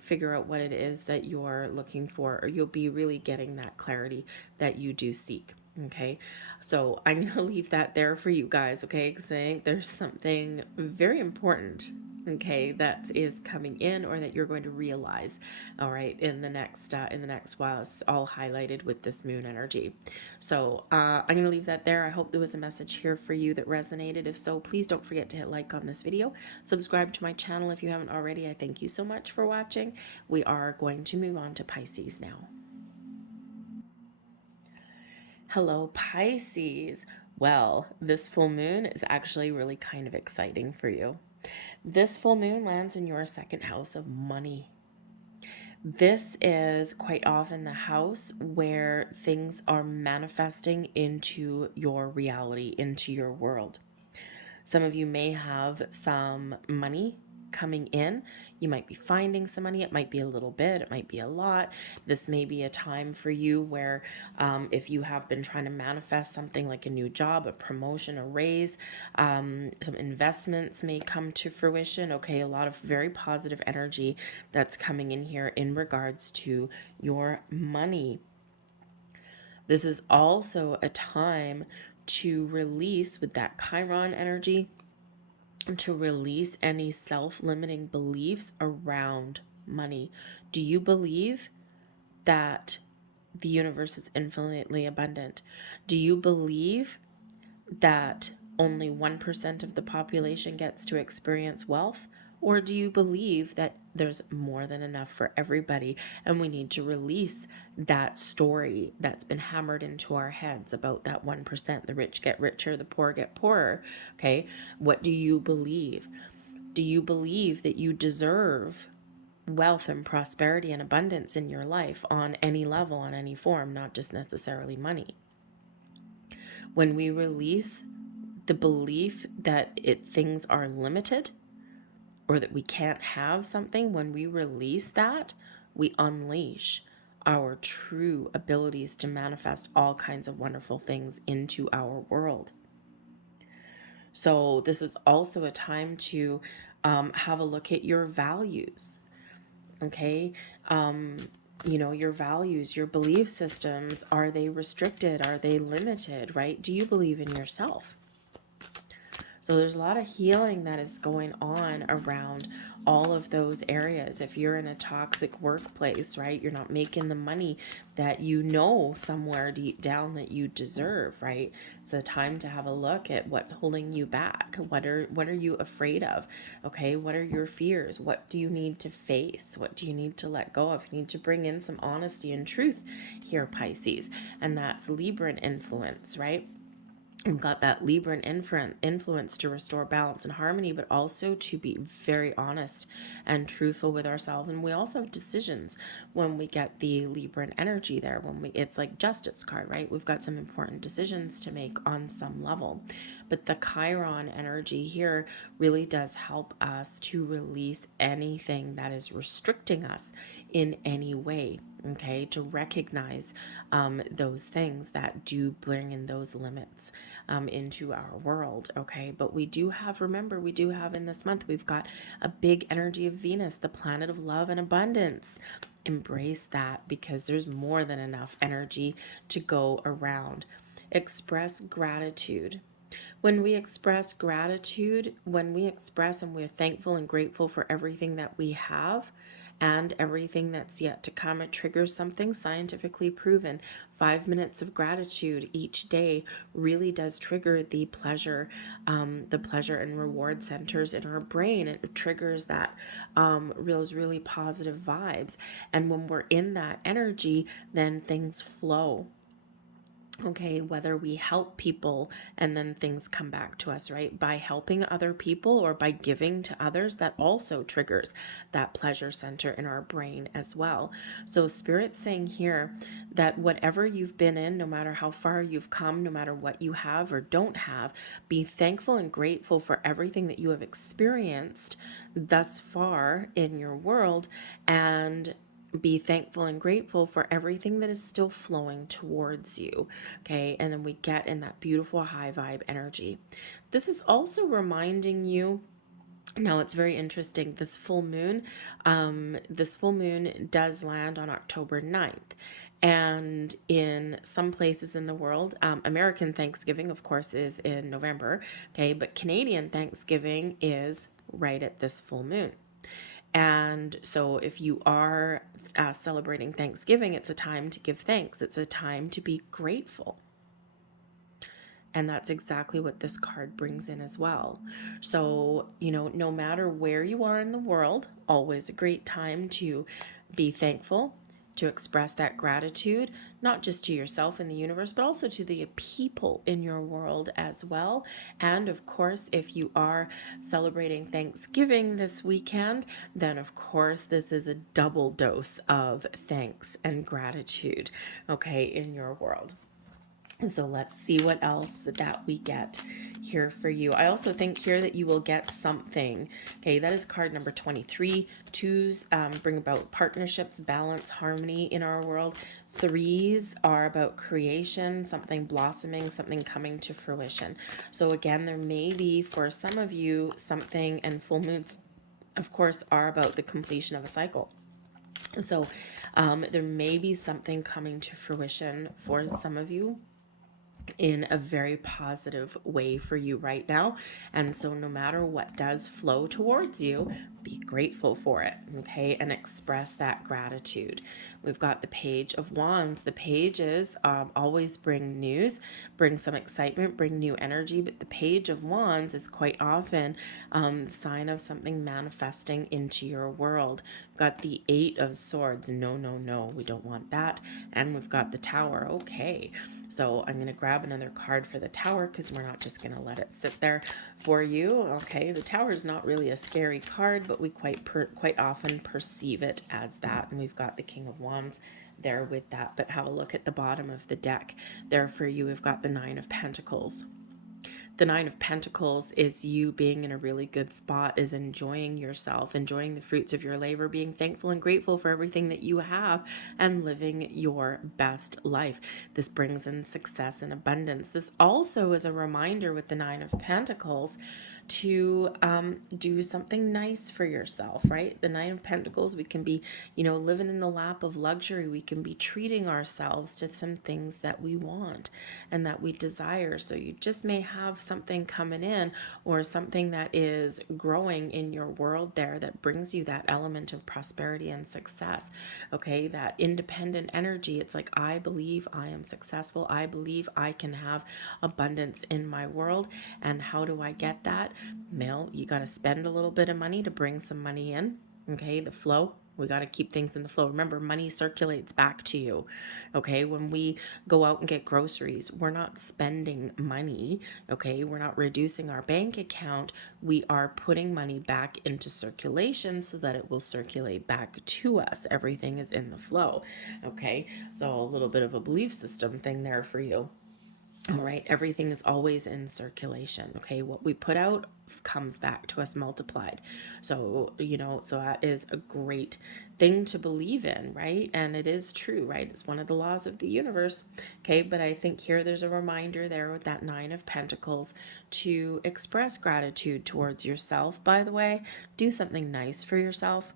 figure out what it is that you're looking for, or you'll be really getting that clarity that you do seek. Okay. So I'm going to leave that there for you guys. Okay. Saying there's something very important, okay, that is coming in, or that you're going to realize, all right, in the next while. It's all highlighted with this moon energy. So I'm going to leave that there. I hope there was a message here for you that resonated. If so, please don't forget to hit like on this video, subscribe to my channel if you haven't already. I thank you so much for watching. We are going to move on to Pisces now. Hello, Pisces. Well, this full moon is actually really kind of exciting for you. This full moon lands in your second house of money. This is quite often the house where things are manifesting into your reality, into your world. Some of you may have some money coming in. You might be finding some money. It might be a little bit, it might be a lot. This may be a time for you where if you have been trying to manifest something like a new job, a promotion, a raise, some investments may come to fruition. Okay, a lot of very positive energy that's coming in here in regards to your money. This is also a time to release, with that Chiron energy, to release any self-limiting beliefs around money. Do you believe that the universe is infinitely abundant? Do you believe that only 1% of the population gets to experience wealth? Or do you believe that there's more than enough for everybody and we need to release that story that's been hammered into our heads about that 1%, the rich get richer, the poor get poorer? Okay, what do you believe? Do you believe that you deserve wealth and prosperity and abundance in your life on any level, on any form, not just necessarily money? When we release the belief that things are limited, or that we can't have something, when we release that, we unleash our true abilities to manifest all kinds of wonderful things into our world. So this is also a time to have a look at your values. Okay. Um, your values, your belief systems, are they restricted? Are they limited, right? Do you believe in yourself? So there's a lot of healing that is going on around all of those areas. If you're in a toxic workplace, right, you're not making the money that you know somewhere deep down that you deserve, right? It's a time to have a look at what's holding you back. What are you afraid of? Okay, what are your fears? What do you need to face? What do you need to let go of? You need to bring in some honesty and truth here, Pisces. And that's Libran influence, right? We've got that Libran influence to restore balance and harmony, but also to be very honest and truthful with ourselves. And we also have decisions when we get the Libran energy there. It's like justice card, right? We've got some important decisions to make on some level. But the Chiron energy here really does help us to release anything that is restricting us in any way. Okay, to recognize those things that do bring in those limits into our world. Okay, but remember, we do have in this month, we've got a big energy of Venus, the planet of love and abundance. Embrace that, because there's more than enough energy to go around. Express gratitude. When we express gratitude, when we express and we're thankful and grateful for everything that we have and everything that's yet to come, it triggers something scientifically proven. 5 minutes of gratitude each day really does trigger the pleasure and reward centers in our brain. It triggers those really positive vibes. And when we're in that energy, then things flow. Okay, whether we help people and then things come back to us, right? By helping other people or by giving to others, that also triggers that pleasure center in our brain as well. So Spirit's saying here that whatever you've been in, no matter how far you've come, no matter what you have or don't have, be thankful and grateful for everything that you have experienced thus far in your world, and be thankful and grateful for everything that is still flowing towards you. Okay, and then we get in that beautiful high vibe energy. This is also reminding you. Now, it's very interesting. This full moon does land on October 9th. And in some places in the world, American Thanksgiving, of course, is in November. Okay, but Canadian Thanksgiving is right at this full moon. And so if you are celebrating Thanksgiving, it's a time to give thanks. It's a time to be grateful. And that's exactly what this card brings in as well. So, no matter where you are in the world, always a great time to be thankful, to express that gratitude, not just to yourself and the universe, but also to the people in your world as well. And of course, if you are celebrating Thanksgiving this weekend, then of course, this is a double dose of thanks and gratitude, okay, in your world. And so let's see what else that we get here for you. I also think here that you will get something. Okay, that is card number 23. Twos bring about partnerships, balance, harmony in our world. Threes are about creation, something blossoming, something coming to fruition. So again, there may be for some of you something, and full moons, of course, are about the completion of a cycle. So there may be something coming to fruition for some of you in a very positive way for you right now. And so no matter what does flow towards you, be grateful for it, okay? And express that gratitude. We've got the Page of Wands. The pages always bring news, bring some excitement, bring new energy, but the Page of Wands is quite often the sign of something manifesting into your world. We've got the Eight of Swords. No, no, no, we don't want that. And we've got the Tower. Okay, so I'm going to grab another card for the Tower because we're not just going to let it sit there for you. Okay, the Tower is not really a scary card, but we quite often perceive it as that. And we've got the King of Wands there with that. But have a look at the bottom of the deck. There for you, we've got the Nine of Pentacles. The Nine of Pentacles is you being in a really good spot, is enjoying yourself, enjoying the fruits of your labor, being thankful and grateful for everything that you have, and living your best life. This brings in success and abundance. This also is a reminder with the Nine of Pentacles to do something nice for yourself, right? The Nine of Pentacles, we can be, living in the lap of luxury. We can be treating ourselves to some things that we want and that we desire. So you just may have something coming in or something that is growing in your world there that brings you that element of prosperity and success. Okay, that independent energy. It's like, I believe I am successful. I believe I can have abundance in my world. And how do I get that? Well, you got to spend a little bit of money to bring some money in. Okay, the flow. We got to keep things in the flow. Remember, money circulates back to you. Okay, when we go out and get groceries, we're not spending money. Okay, we're not reducing our bank account. We are putting money back into circulation so that it will circulate back to us. Everything is in the flow. Okay, so a little bit of a belief system thing there for you. All right, everything is always in circulation. Okay, what we put out comes back to us multiplied. So, so that is a great thing to believe in, right? And it is true, right? It's one of the laws of the universe. Okay, but I think here there's a reminder there with that Nine of Pentacles to express gratitude towards yourself. By the way, do something nice for yourself.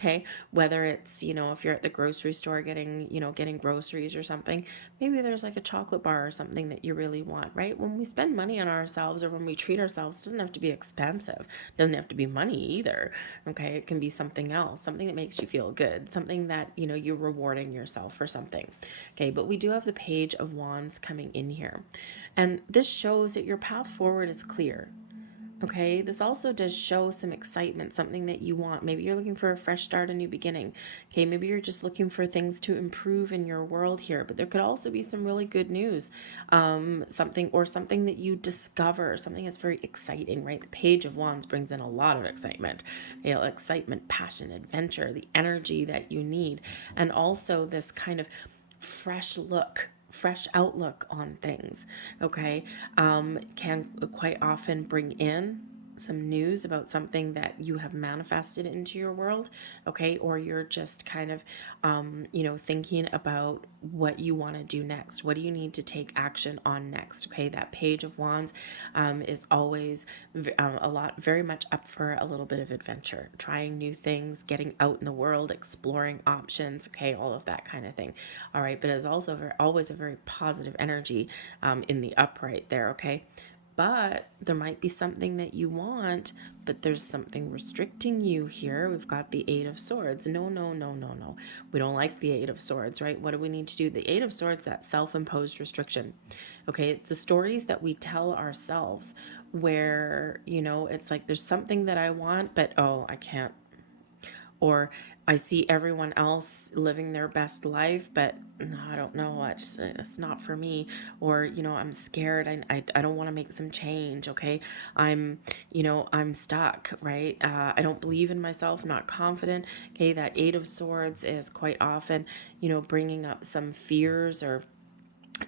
Okay, whether it's, if you're at the grocery store getting groceries or something, maybe there's like a chocolate bar or something that you really want, right? When we spend money on ourselves or when we treat ourselves, it doesn't have to be expensive. It doesn't have to be money either. Okay, it can be something else, something that makes you feel good, something that, you're rewarding yourself for something. Okay, but we do have the Page of Wands coming in here. And this shows that your path forward is clear. Okay, this also does show some excitement, something that you want. Maybe you're looking for a fresh start, a new beginning. Okay, maybe you're just looking for things to improve in your world here, but there could also be some really good news, something that you discover, something that's very exciting, right? The Page of Wands brings in a lot of excitement, excitement, passion, adventure, the energy that you need, and also this kind of fresh outlook on things. Okay, can quite often bring in some news about something that you have manifested into your world. Okay, or you're just kind of thinking about what you want to do next. What do you need to take action on next? Okay, that Page of Wands is always very much up for a little bit of adventure, trying new things, getting out in the world, exploring options. Okay, all of that kind of thing. All right, but it's also always a very positive energy in the upright there. Okay, but there might be something that you want, but there's something restricting you here. We've got the Eight of Swords. No, no, no, no, no. We don't like the Eight of Swords, right? What do we need to do? The Eight of Swords, that self-imposed restriction. Okay, it's the stories that we tell ourselves where, it's like there's something that I want, but oh, I can't. Or I see everyone else living their best life, but no, I don't know, it's not for me. Or, I'm scared, I don't want to make some change. Okay, I'm stuck, right? I don't believe in myself, not confident. Okay, that Eight of Swords is quite often, bringing up some fears or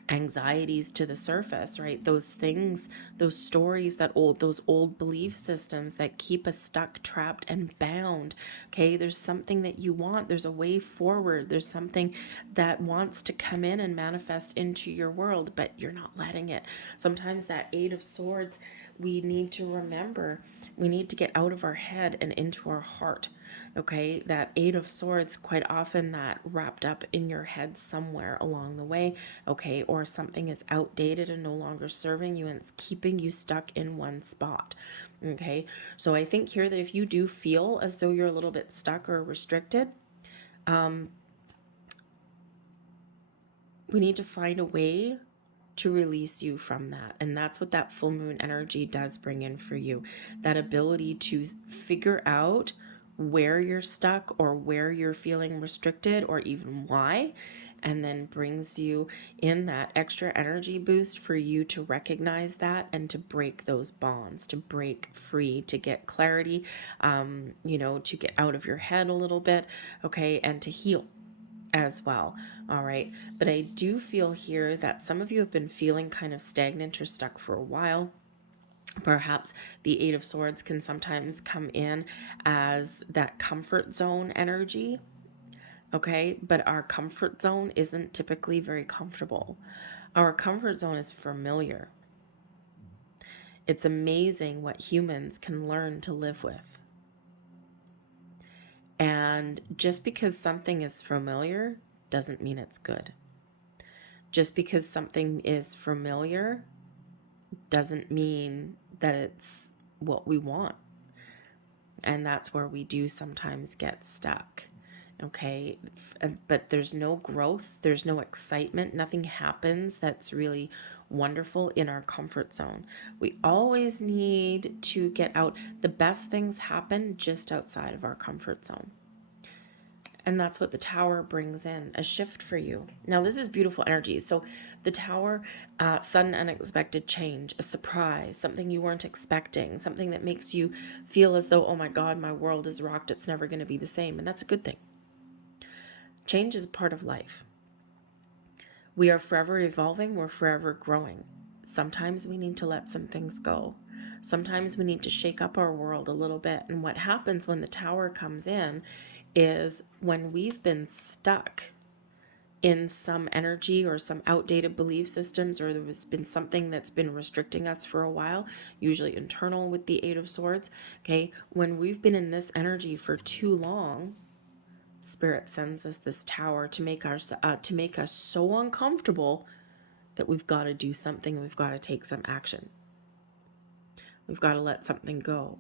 anxieties to the surface, right? Those things, those stories, those old belief systems that keep us stuck, trapped, and bound. Okay, there's something that you want, there's a way forward, there's something that wants to come in and manifest into your world, but you're not letting it. Sometimes that Eight of Swords, we need to remember, we need to get out of our head and into our heart. Okay, that Eight of Swords, quite often that wrapped up in your head somewhere along the way. Okay, or something is outdated and no longer serving you and it's keeping you stuck in one spot. Okay, so I think here that if you do feel as though you're a little bit stuck or restricted, we need to find a way to release you from that. And that's what that full moon energy does bring in for you. That ability to figure out where you're stuck or where you're feeling restricted or even why, and then brings you in that extra energy boost for you to recognize that and to break those bonds, to break free, to get clarity, to get out of your head a little bit, okay, and to heal as well. All right, but I do feel here that some of you have been feeling kind of stagnant or stuck for a while. Perhaps the Eight of Swords can sometimes come in as that comfort zone energy. Okay, but our comfort zone isn't typically very comfortable. Our comfort zone is familiar. It's amazing what humans can learn to live with. And just because something is familiar doesn't mean it's good. Just because something is familiar doesn't mean that it's what we want. And that's where we do sometimes get stuck. Okay, but there's no growth, there's no excitement, nothing happens that's really wonderful in our comfort zone. We always need to get out. The best things happen just outside of our comfort zone. And that's what the Tower brings in, a shift for you. Now, this is beautiful energy. So the Tower, sudden unexpected change, a surprise, something you weren't expecting, something that makes you feel as though, oh my God, my world is rocked. It's never going to be the same. And that's a good thing. Change is part of life. We are forever evolving. We're forever growing. Sometimes we need to let some things go. Sometimes we need to shake up our world a little bit. And what happens when the Tower comes in is when we've been stuck in some energy or some outdated belief systems, or there's been something that's been restricting us for a while, usually internal with the Eight of Swords. Okay, when we've been in this energy for too long, Spirit sends us this Tower to make us so uncomfortable that we've got to do something. We've got to take some action. We've got to let something go.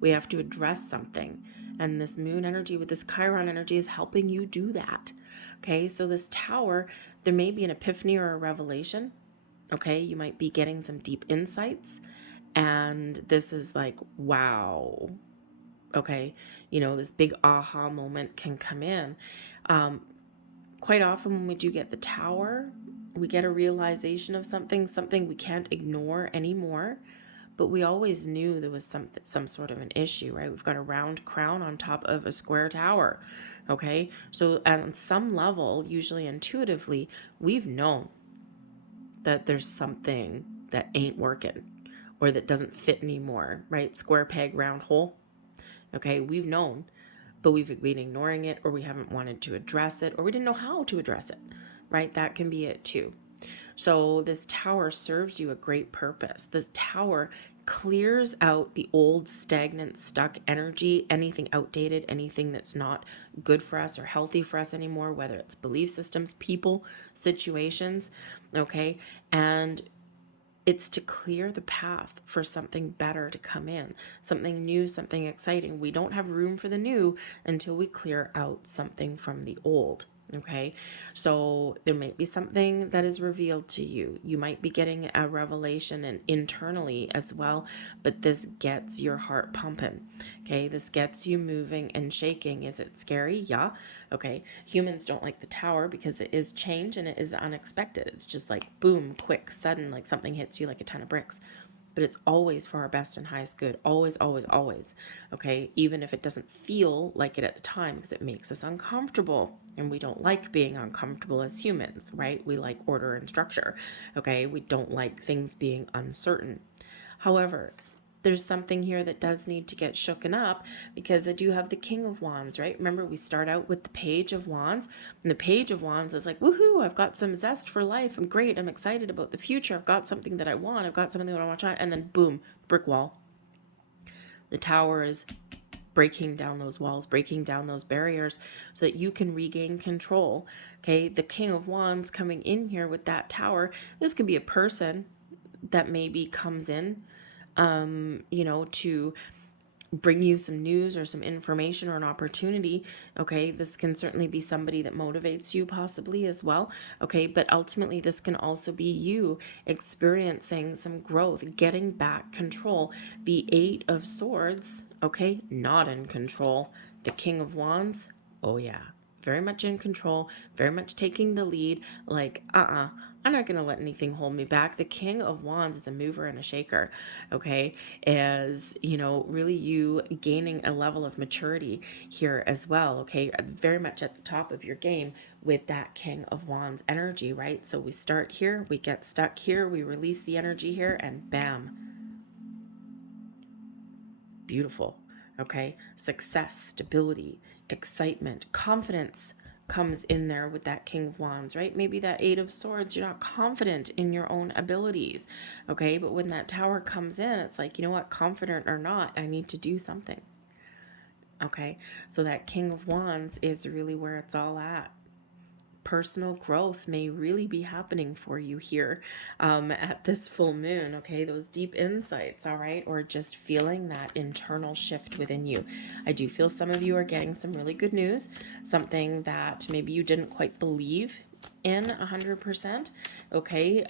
We have to address something. And this moon energy with this Chiron energy is helping you do that. Okay, so this Tower, there may be an epiphany or a revelation. Okay, you might be getting some deep insights. And this is like, wow. Okay, this big aha moment can come in. Quite often when we do get the Tower, we get a realization of something we can't ignore anymore. But we always knew there was some sort of an issue, right? We've got a round crown on top of a square tower, okay? So on some level, usually intuitively, we've known that there's something that ain't working or that doesn't fit anymore, right? Square peg, round hole, okay? We've known, but we've been ignoring it, or we haven't wanted to address it, or we didn't know how to address it, right? That can be it too. So this Tower serves you a great purpose. This Tower clears out the old, stagnant, stuck energy, anything outdated, anything that's not good for us or healthy for us anymore, whether it's belief systems, people, situations, okay? And it's to clear the path for something better to come in, something new, something exciting. We don't have room for the new until we clear out something from the old. Okay, so there might be something that is revealed to you. You might be getting a revelation and internally as well, but this gets your heart pumping. Okay, this gets you moving and shaking. Is it scary? Yeah. Okay, humans don't like the Tower because it is change and it is unexpected. It's just like boom, quick, sudden, like something hits you like a ton of bricks. But it's always for our best and highest good. Always, always, always. Okay, even if it doesn't feel like it at the time because it makes us uncomfortable. And we don't like being uncomfortable as humans, right? We like order and structure. Okay, we don't like things being uncertain. However, there's something here that does need to get shooken up because I do have the King of Wands, right? Remember, we start out with the Page of Wands, and the Page of Wands is like, woohoo, I've got some zest for life. I'm great. I'm excited about the future. I've got something that I want. I've got something that I want to try. And then boom, brick wall. The Tower is breaking down those walls, breaking down those barriers so that you can regain control. Okay, the King of Wands coming in here with that Tower. This could be a person that maybe comes in to bring you some news or some information or an opportunity. Okay, this can certainly be somebody that motivates you possibly as well. Okay, but ultimately this can also be you experiencing some growth, getting back control. The Eight of Swords, okay, not in control. The King of Wands, oh yeah, very much in control, very much taking the lead. Like, I'm not going to let anything hold me back. The King of Wands is a mover and a shaker, okay? As, really you gaining a level of maturity here as well, okay? Very much at the top of your game with that King of Wands energy, right? So we start here, we get stuck here, we release the energy here, and bam, Beautiful. Okay. Success, stability, excitement, confidence comes in there with that King of Wands, right? Maybe that Eight of Swords, you're not confident in your own abilities. Okay. But when that Tower comes in, it's like, you know what? Confident or not, I need to do something. Okay. So that King of Wands is really where it's all at. Personal growth may really be happening for you here at this full moon. Okay, those deep insights, all right, or just feeling that internal shift within you. I do feel some of you are getting some really good news, something that maybe you didn't quite believe in 100%, okay,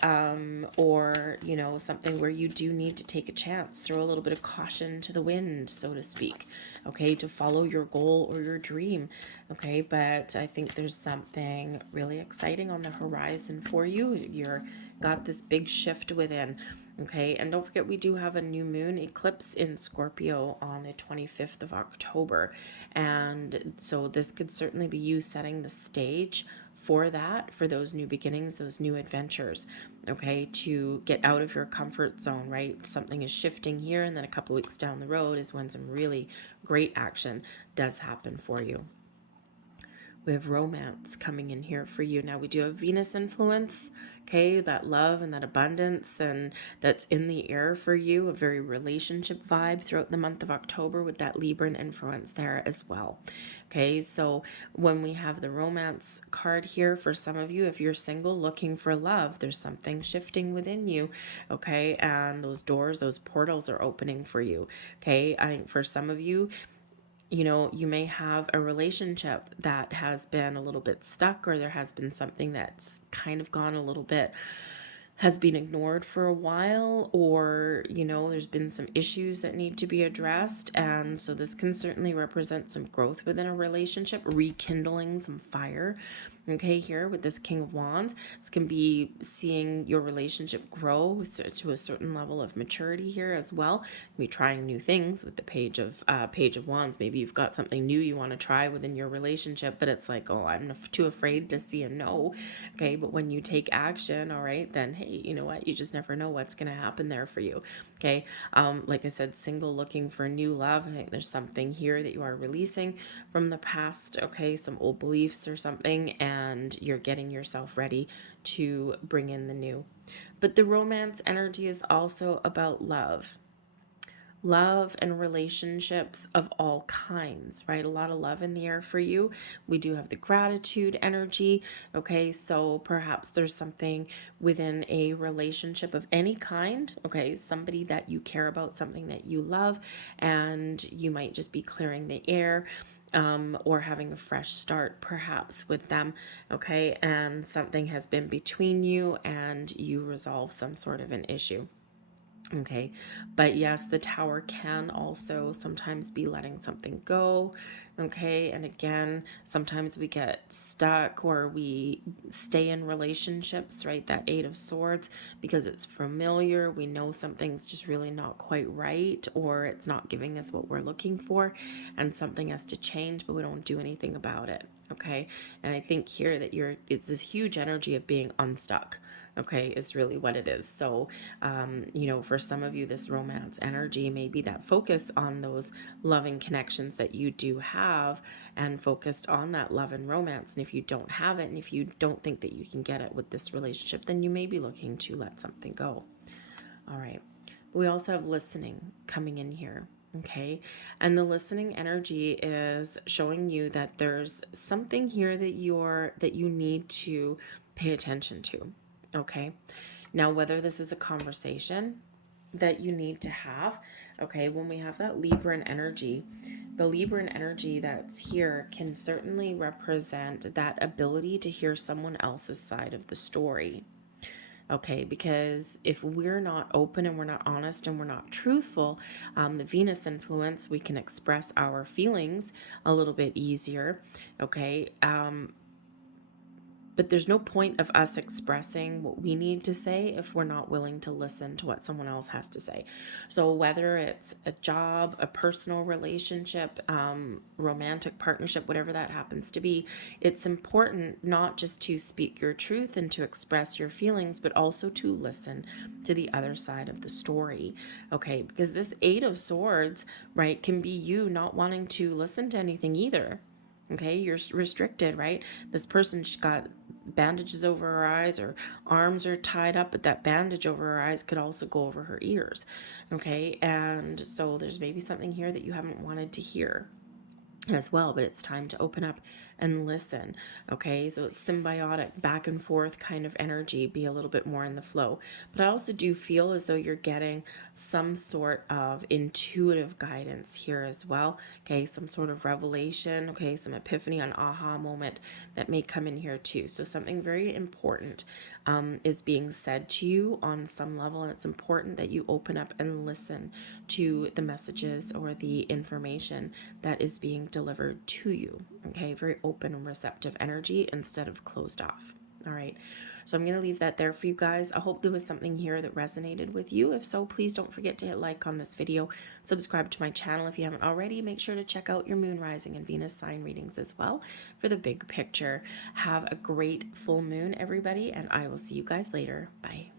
or you know, something where you do need to take a chance, throw a little bit of caution to the wind, so to speak, okay, to follow your goal or your dream, okay. But I think there's something really exciting on the horizon for you. You're got this big shift within. Okay, and don't forget we do have a new moon eclipse in Scorpio on the 25th of October. And so this could certainly be you setting the stage for that, for those new beginnings, those new adventures, okay, to get out of your comfort zone, right? Something is shifting here, and then a couple weeks down the road is when some really great action does happen for you. We have romance coming in here for you. Now we do have Venus influence, okay, that love and that abundance, and that's in the air for you, a very relationship vibe throughout the month of October with that Libran influence there as well. Okay, so when we have the romance card here for some of you, if you're single looking for love, there's something shifting within you, okay, and those doors, those portals are opening for you. Okay, I think for some of you, you know, you may have a relationship that has been a little bit stuck, or there has been something that's kind of gone a little bit, has been ignored for a while, or, you know, there's been some issues that need to be addressed. And so this can certainly represent some growth within a relationship, rekindling some fire. Okay, here with this King of Wands, this can be seeing your relationship grow to a certain level of maturity here as well. Be trying new things with the Page of Wands. Maybe you've got something new you want to try within your relationship, but it's like, oh, I'm too afraid to see a no. Okay, but when you take action, all right, then hey, you know what? You just never know what's going to happen there for you. Okay, like I said, single looking for new love. I think there's something here that you are releasing from the past. Okay, some old beliefs or something, and you're getting yourself ready to bring in the new. But the romance energy is also about love and relationships of all kinds, right? A lot of love in the air for you. We do have the gratitude energy. Okay, so perhaps there's something within a relationship of any kind. Okay, somebody that you care about, something that you love, and you might just be clearing the air. Or having a fresh start perhaps with them, okay, and something has been between you and you resolve some sort of an issue. Okay, but yes, the Tower can also sometimes be letting something go. Okay, and again, sometimes we get stuck or we stay in relationships, right? That Eight of Swords, because it's familiar. We know something's just really not quite right, or it's not giving us what we're looking for, and something has to change, but we don't do anything about it. Okay, and I think here that it's this huge energy of being unstuck. Okay, is really what it is. So, you know, for some of you, this romance energy may be that focus on those loving connections that you do have, and focused on that love and romance. And if you don't have it, and if you don't think that you can get it with this relationship, then you may be looking to let something go. All right. We also have listening coming in here. Okay. And the listening energy is showing you that there's something here that you need to pay attention to. Okay. Now, whether this is a conversation that you need to have, okay, when we have that Libran energy, the Libran energy that's here can certainly represent that ability to hear someone else's side of the story. Okay, because if we're not open and we're not honest and we're not truthful, the Venus influence, we can express our feelings a little bit easier. Okay, But there's no point of us expressing what we need to say if we're not willing to listen to what someone else has to say. So whether it's a job, a personal relationship, romantic partnership, whatever that happens to be, it's important not just to speak your truth and to express your feelings, but also to listen to the other side of the story. Okay, because this Eight of Swords, right, can be you not wanting to listen to anything either. Okay, you're restricted, right? This person's got bandages over her eyes, or arms are tied up, but that bandage over her eyes could also go over her ears. Okay, and so there's maybe something here that you haven't wanted to hear as well, but it's time to open up and listen. Okay, so it's symbiotic, back and forth kind of energy, be a little bit more in the flow. But I also do feel as though you're getting some sort of intuitive guidance here as well. Okay, some sort of revelation, okay, some epiphany, an aha moment that may come in here too. So something very important is being said to you on some level, and it's important that you open up and listen to the messages or the information that is being delivered to you. Okay, very open and receptive energy instead of closed off. All right, so I'm going to leave that there for you guys. I hope there was something here that resonated with you. If so, please don't forget to hit like on this video, subscribe to my channel if you haven't already. Make sure to check out your moon, rising, and Venus sign readings as well for the big picture. Have a great full moon, everybody, and I will see you guys later. Bye.